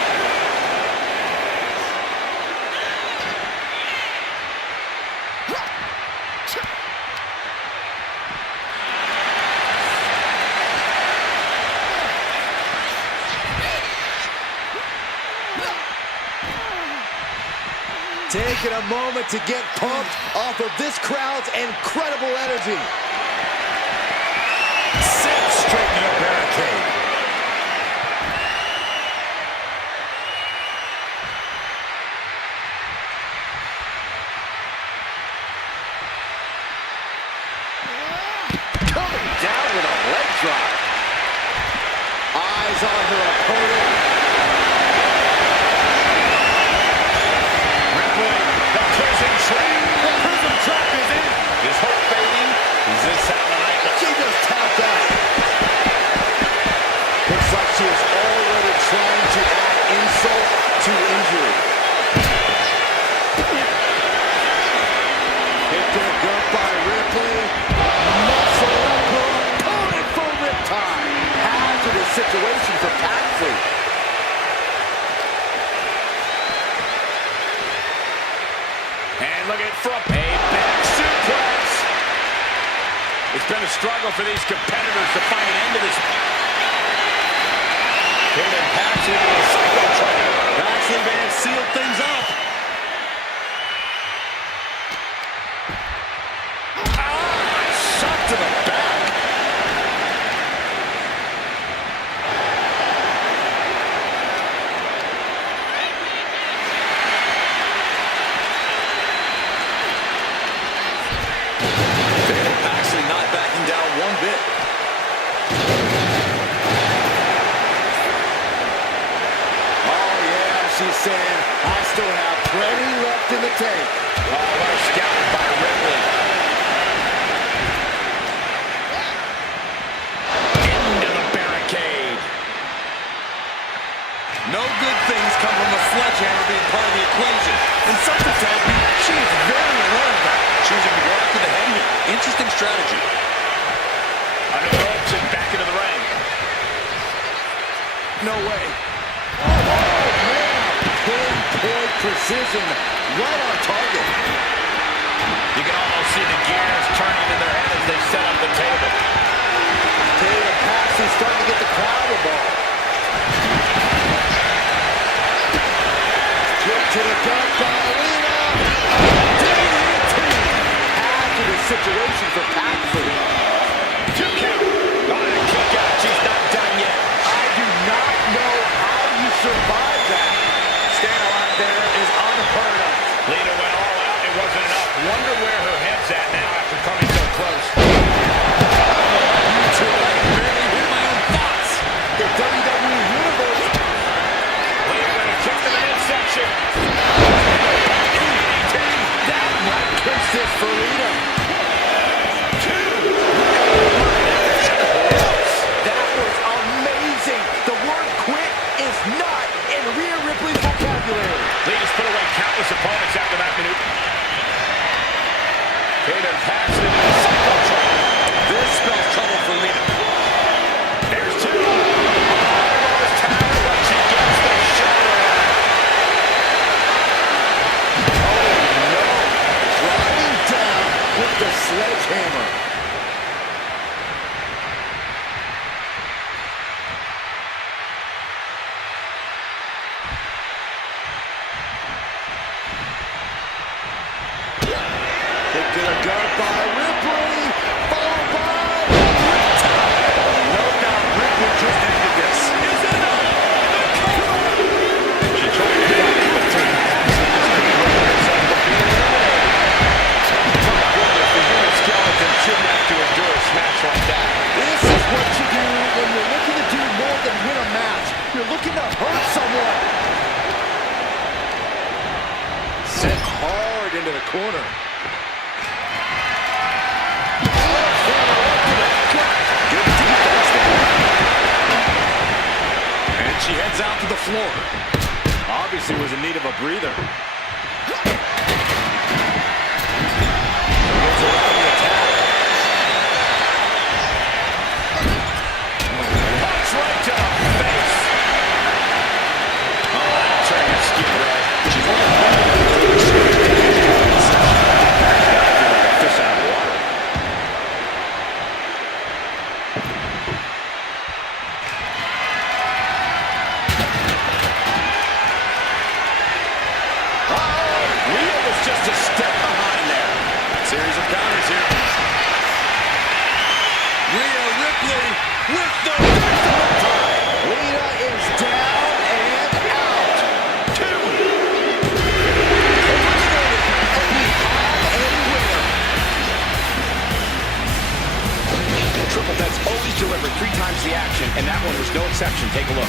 Taking a moment to get pumped off of this crowd's incredible energy. Set straight into the barricade. Coming down with a leg drop. Eyes on her opponent. Ripley, the prison trap. The prison trap is in. Is hope fading? Is this how the night looks? She just tapped out. Looks like she is already trying to add insult to injury. Hit to the gut by Ripley. Muscle up her opponent for riptide. Hazardous situation for Paxton. And look at it from a back suplex. It's been a struggle for these competitors to find an end to this. Taylor Paxton with a psycho train. Paxton may have sealed things up. Shot to the back. Taylor Paxton not backing down one bit. Oh, yeah, she's saying, I still have plenty left in the tank. Oh, what a scouting by Ripley. Into the barricade. No good things come from a sledgehammer being part of the equation. And something tells me she is very aware of that. Choosing to go after the head here. Interesting strategy. precision, right on target. You can almost see the gears turning in their head as they set up the table. Taylor Paxton's starting to get the crowd involved. Kick to the gut by Lita. DDT. Hazardous situation for Paxton. 2 count. Oh, that kick out. She's not done yet. I do not know how you survive that. Staying alive there is unheard of. Lita went all out. It wasn't enough. Wonder where her head's at now after coming so close. You two, I can barely hear my own thoughts. The WWE Universe. Lita with a kick to the midsection. That might clinch this for Lita. 2. That was amazing. The word quit is not in Rhea Ripley's vocabulary. Lita's put away countless opponents after that minute. Tatum passes it into the cyclotron. This spells trouble for Lita. There's 2. Almost tower, but she gets the shoulder. Oh no. Driving down with the sledgehammer. Kick to the gut by Ripley, followed by No doubt Ripley just ended this. Is it enough? She tried to get it, but Tatum herself from being eliminated. My goodness, the human skeleton shouldn't have to endure a smash like that. This is what you do when you're looking to do more than win a match. You're looking to hurt someone. Sent hard into the corner. Good defense there. And she heads out to the floor. Obviously was in need of a breather. Gets around the attack. Punch right to the face. Oh, that'll turn your skin red. She's looking better than the way she was doing this session. I feel like a fish out of water. Rhea was just a step behind there. Series of counters here. Rhea Ripley with the Lita is down and out. 2. Eliminated, and we have a winner. Triple Threats always deliver 3 times the action, and that one was no exception. Take a look.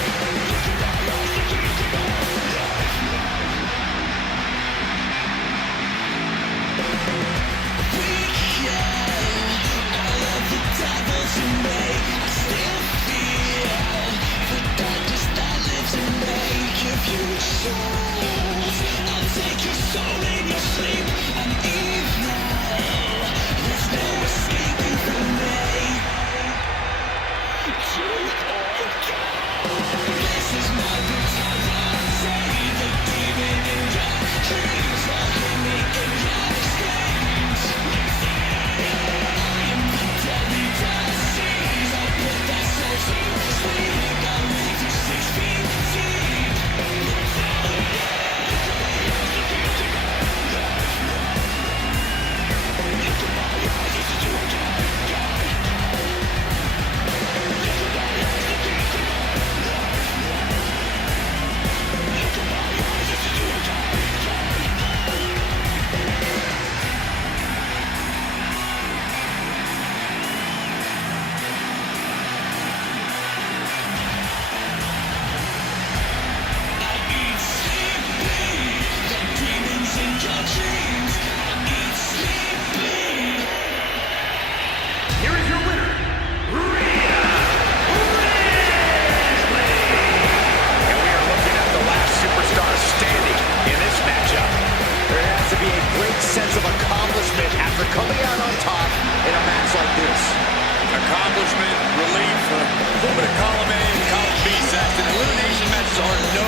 accomplishment, relief for a little bit of column A and column B, Sexton. Elimination matches are no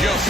joke.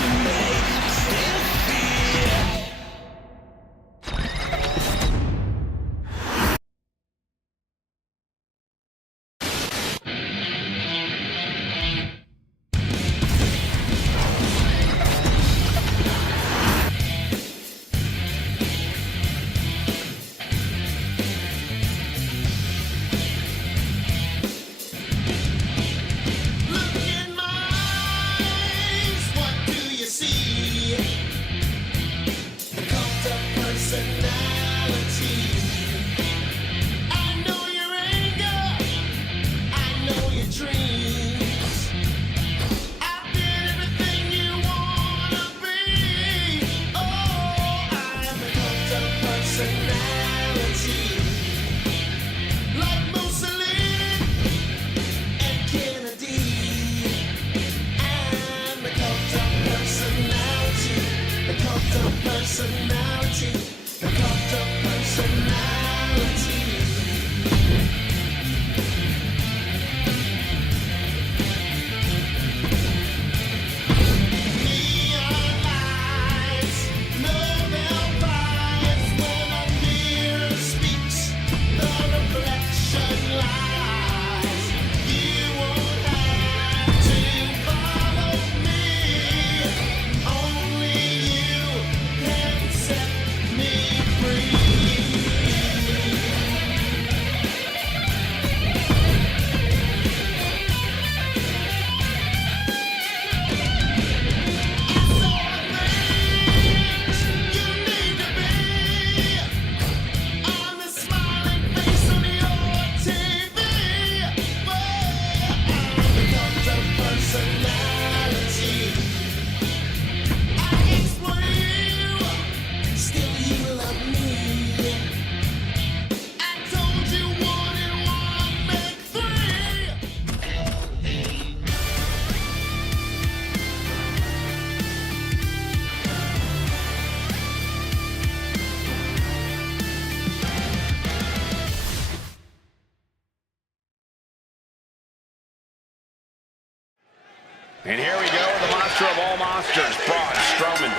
And here we go, the monster of all monsters, Braun Strowman.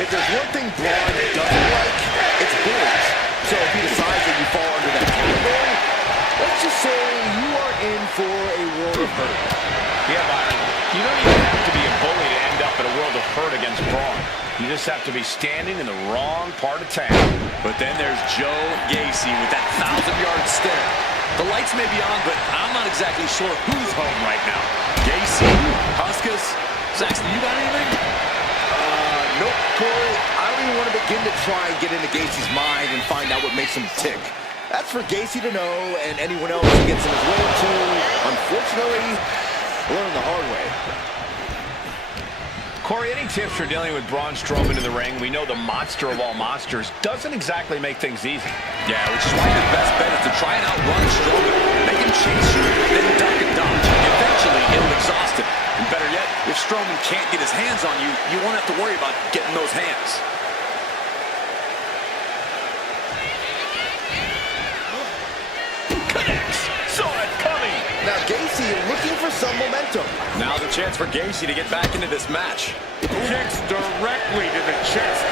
If there's one thing Braun doesn't like, it's bullies. So if he decides that you fall under that category, let's just say you are in for a world of hurt. Yeah, Byron, you don't even have to be a bully to end up in a world of hurt against Braun. You just have to be standing in the wrong part of town. But then there's Joe Gacy with that 1,000-yard stare. The lights may be on, but I'm not exactly sure who's home right now. Gacy, Huskus, Saxton, you got anything? Nope, Corey. I don't even want to begin to try and get into Gacy's mind and find out what makes him tick. That's for Gacy to know, and anyone else who gets in his way to, unfortunately, learn the hard way. Corey, any tips for dealing with Braun Strowman in the ring? We know the monster of all monsters doesn't exactly make things easy. Yeah, which is why your best bet is to try and outrun Strowman. Make him chase you, then duck and dodge. Eventually, it'll exhaust him. And better yet, if Strowman can't get his hands on you, you won't have to worry about getting those hands. Connects! Saw it coming! Now, Gacy looking for some momentum. Now the chance for Gacy to get back into this match. Kicks directly to the chest.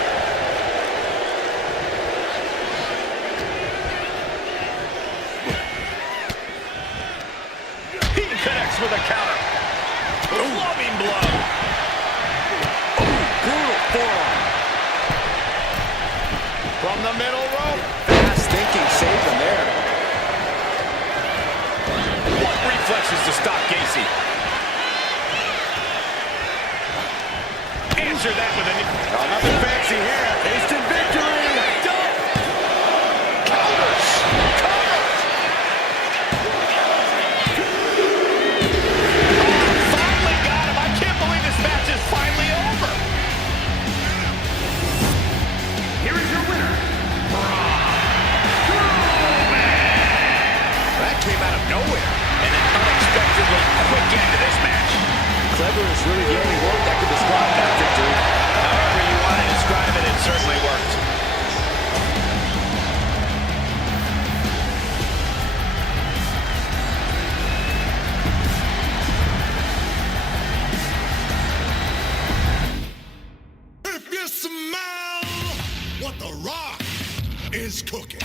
He connects with a counter. Loving blow. Brutal forearm. From the middle rope. Fast thinking saved him there. What reflexes to stop Gacy? Answer that with a... Oh, nothing fancy here. Instant victory. Counters. Finally got him. I can't believe this match is finally over. Here is your winner, That came out of nowhere. And an unexpectedly quick end to this match. Clever is really the only word that could describe that victory. However you want to describe it, it certainly worked. If you smell is cooking.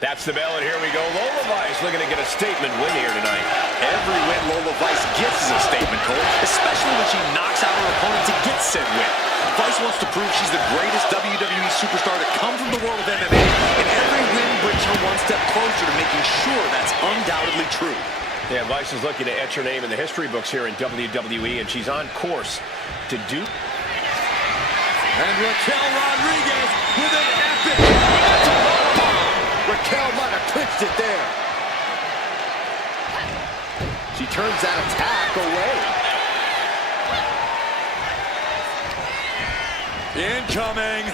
That's the bell, and here we go. Lola Vice looking to get a statement win here tonight. Every win Lola Vice gets is a statement, Cole, especially when she knocks out her opponent to get said win. Vice wants to prove she's the greatest WWE superstar to come from the world of MMA, and every win brings her one step closer to making sure that's undoubtedly true. Yeah, Vice is looking to etch her name in the history books here in WWE, and she's on course to do. And Raquel Rodriguez with an epic. Raquel might have clinched it there. She turns that attack away. Incoming.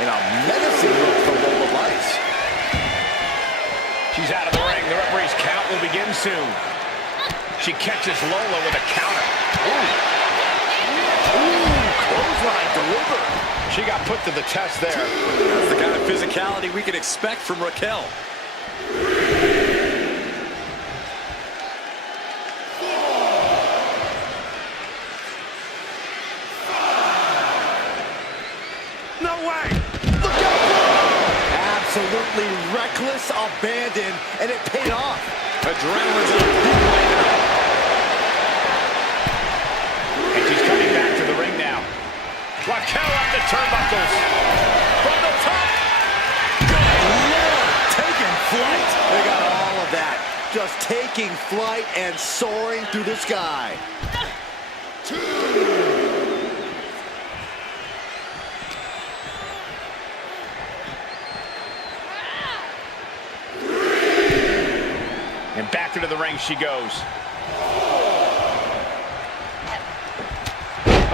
And a menacing look from Lola Vice. She's out of the ring. The referee's count will begin soon. She catches Lola with a counter. Ooh, clothesline delivered. She got put to the test there. That's the kind of physicality we can expect from Raquel. No way! Look out! Absolutely reckless abandon, and it paid off. Adrenaline's in a big way tonight. And she's coming back to the ring now. Raquel up the turnbuckles. From the top. Good Lord! Taking flight. They got all of that. Just taking flight and soaring through the sky. And back into the ring she goes.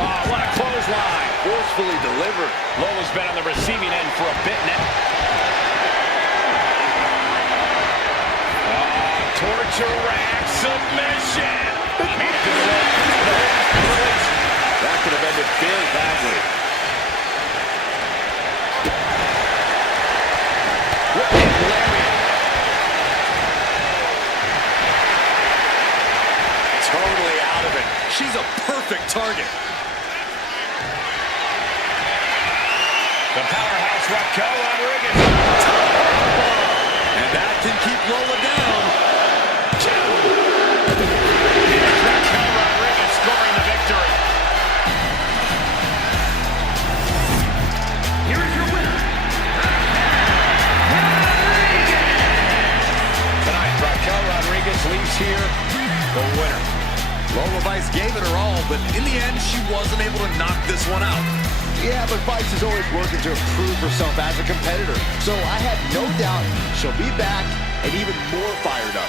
Oh, what a clothesline. Forcefully delivered. Lola's been on the receiving end for a bit now. Oh, torture rack submission. That could have ended very badly. Totally out of it. She's a perfect target. The powerhouse Raquel Rodriguez. And that can keep Lola down. It's Raquel Rodriguez scoring the victory. Here is your winner, Tonight, Raquel Rodriguez leaves here the winner. Lola Vice gave it her all, but in the end, she wasn't able to knock this one out. Yeah, but Vice is always working to improve herself as a competitor. So I have no doubt she'll be back and even more fired up.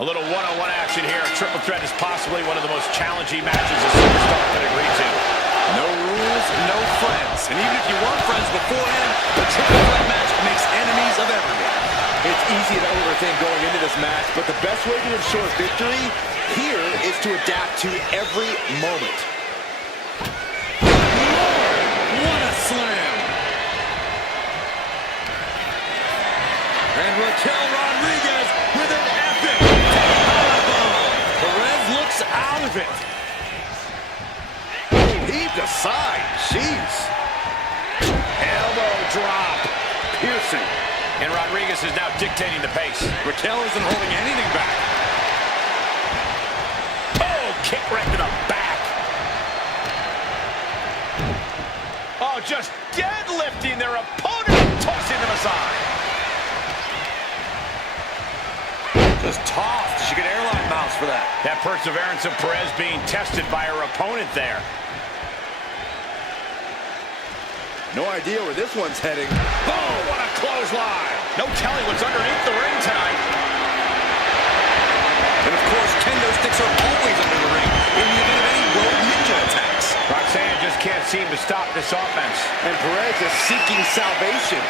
A little one-on-one action here. Triple threat is possibly one of the most challenging matches a superstar can agree to. No rules, no friends. And even if you weren't friends beforehand, the triple threat match makes enemies of everyone. It's easy to overthink going into this match, but the best way to ensure victory here is to adapt to every moment. What a slam! And Raquel Rodriguez with an epic powerbomb. Perez looks out of it. Heaved aside. Jeez. Elbow drop. piercing. And Rodriguez is now dictating the pace. Raquel isn't holding anything back. Oh, kick right to the back. Oh, just deadlifting their opponent and tossing them aside. Just tossed. She could airline mouse for that. That perseverance of Perez being tested by her opponent there. No idea where this one's heading. Oh, what a clothesline. No telling what's underneath the ring tonight. And of course, kendo sticks are always under the ring in the event of any road ninja attacks. Roxanne just can't seem to stop this offense. And Perez is seeking salvation.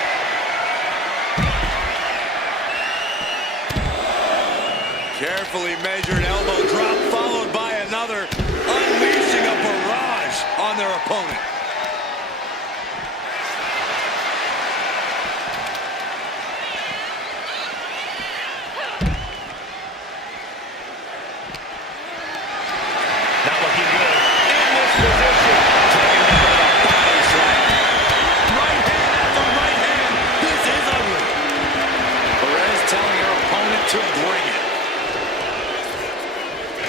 Carefully measured elbow drop followed by another, unleashing a barrage on their opponent. Not looking good. In this position. Taking down with a body slam. Right hand after right hand. This is ugly. Perez telling her opponent to bring it.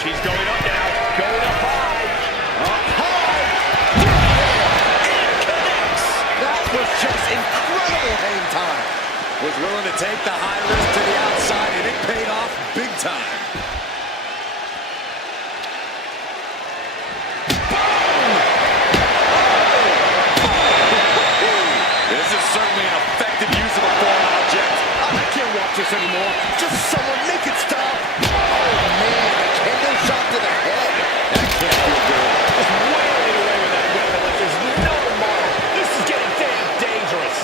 She's going up now. Going up high. Up high. And connects. That was just incredible hang time. Was willing to take the high risk to the outside, and it paid off big time. This is certainly an effective use of a foreign object. I can't watch this anymore. Just someone make it stop. Oh, man. A kendo shot to the head. That can't feel good. Just wailing away with that weapon like there's no tomorrow. This is getting damn dangerous.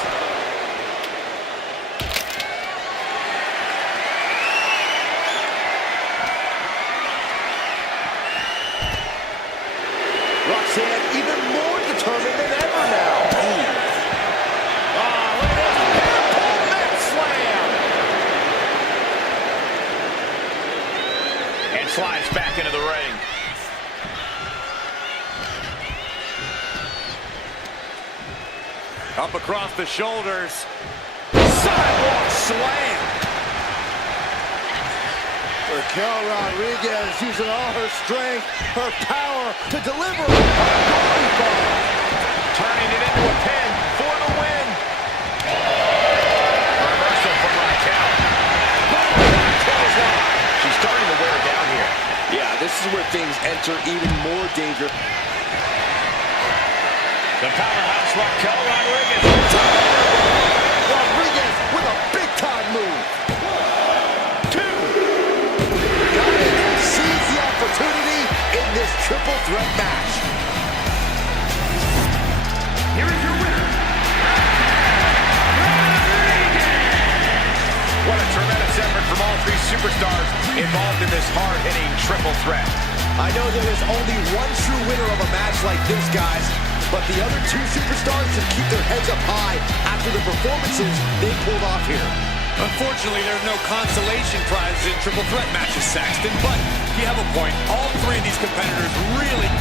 Roxanne even more determined than ever now. Slides back into the ring. Up across the shoulders. Sidewalk slam. Raquel Rodriguez using all her strength, her power to deliver a glory bomb. Turning it into a pin for the win. Reversal from Raquel. She's starting to wear down here. Yeah, this is where things enter even more danger. The powerhouse Raquel Rodriguez. Rodriguez with a big-time move. 2. Got it. Seize the opportunity in this triple threat match. Here is your winner, What a tremendous effort from all three superstars involved in this hard-hitting triple threat. I know there is only one true winner of a match like this, guys, but the other two superstars should keep their heads up high after the performances they pulled off here. Unfortunately, there are no consolation prizes in triple threat matches, Saxton, but you have a point. All three of these competitors really...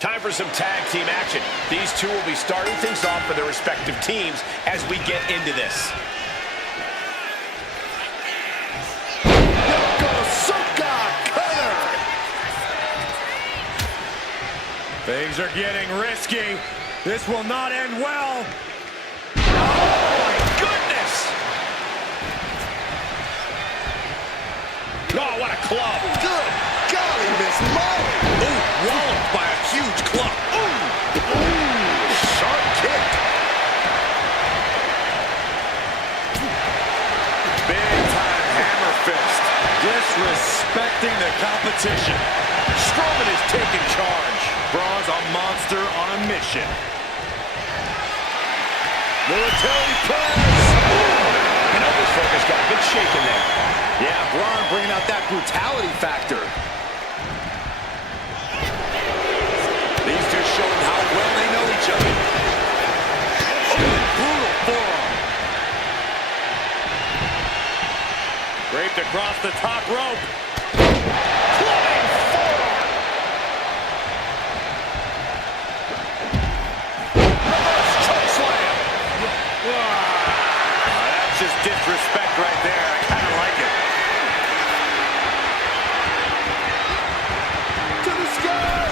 Time for some tag team action. These two will be starting things off for their respective teams as we get into this. Things are getting risky. This will not end well. Oh, my goodness! Oh, what a club. Good golly, Miss Molly. Ooh, walloped by a huge club. Ooh, sharp kick. Big-time hammer fist. Disrespecting the competition. Strowman is taking charge. Braun's a submission. Military press. And Elvis focus got a big shake in there. Yeah, Braun bringing out that brutality factor. These two showing how well they know each other. Oh, brutal forearm. Draped across the top rope. Clubbing forearm. Reverse choke slam. That's just disrespect right there. I kind of like it. To the sky.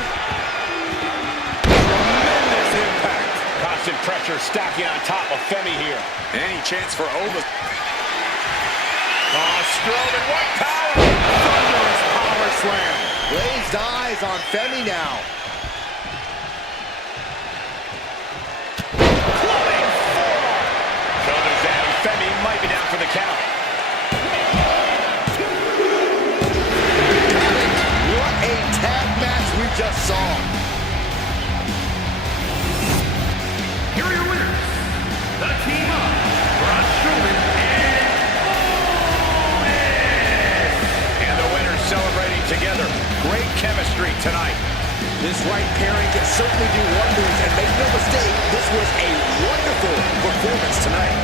Tremendous impact. Constant pressure stacking on top of Femi here. Any chance for Ova? Oh, Strowman, what power! Thunderous power slam. Glazed eyes on Femi now. Clubbing forearm. Shoulders down. Femi might be down for the count. What a tag match we just saw. Here are your winners, the team of Braun Strowman And the winners celebrating together. Great chemistry tonight. This right pairing can certainly do wonders, and make no mistake, this was a wonderful performance tonight.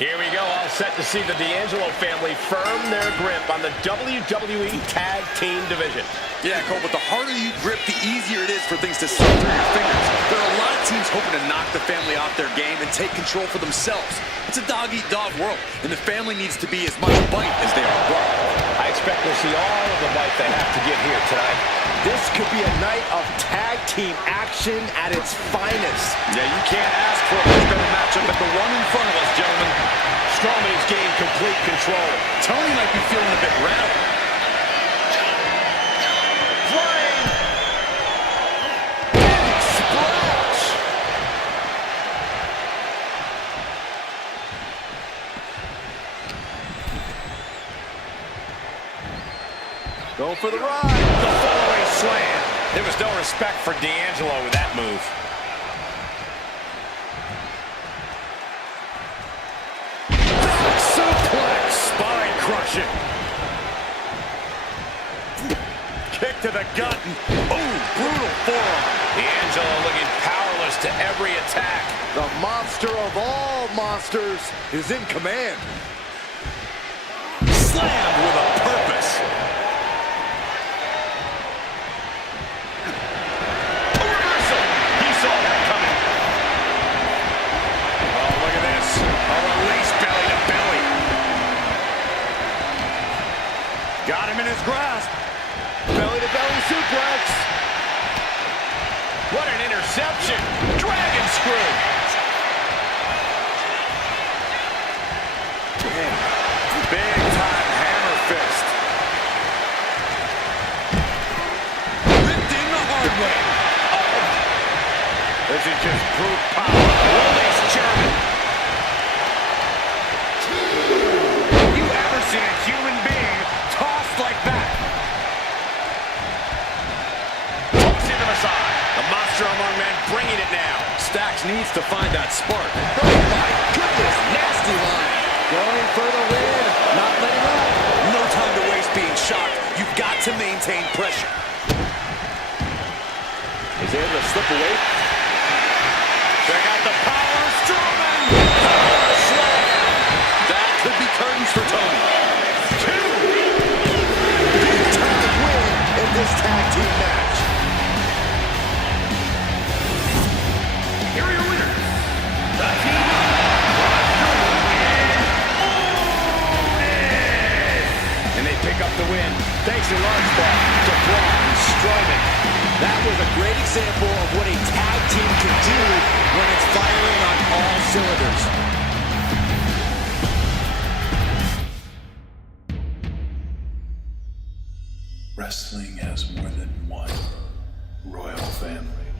Here we go, all set to see the D'Angelo family firm their grip on the WWE Tag Team Division. Yeah, Cole, but the harder you grip, the easier it is for things to slip through your fingers. There are a lot of teams hoping to knock the family off their game and take control for themselves. It's a dog-eat-dog world, and the family needs to be as much bite as they are bite. I expect we'll see all of the bite they have to give here tonight. This could be a night of tag team action at its finest. Yeah, you can't ask for a much better matchup than the one in front of us, gentlemen. Strowman has gained complete control. Tony might be feeling a bit rattled. Flying. Big splash. Going for the ride. The following slam. There was no respect for D'Angelo with that move. Suplex, spine crushing. Kick to the gut. Oh, brutal forearm. D'Angelo looking powerless to every attack. The monster of all monsters is in command. Slammed with a purpose. A reversal. He saw that coming. Oh, look at this. A release belly to belly. Got him in his grasp. Belly to belly suplex. What an interception. Dragon screw. Big time hammer fist. Ripped in the hard way. Uh-oh. This is just brute power. Release German. Have you ever seen a human being tossed like that? Toss into the side. The monster among men bringing it now. Stacks needs to find that spark. Oh my goodness, nasty line. Going for the win, not letting up. No time to waste being shocked. You've got to maintain pressure. Is able to slip away. Check out the power, Strowman. Power slam. That could be curtains for Tony. Two. Big time win in this tag team match. Thanks in large part to Braun Strowman. That was a great example of what a tag team can do when it's firing on all cylinders. Wrestling has more than one royal family.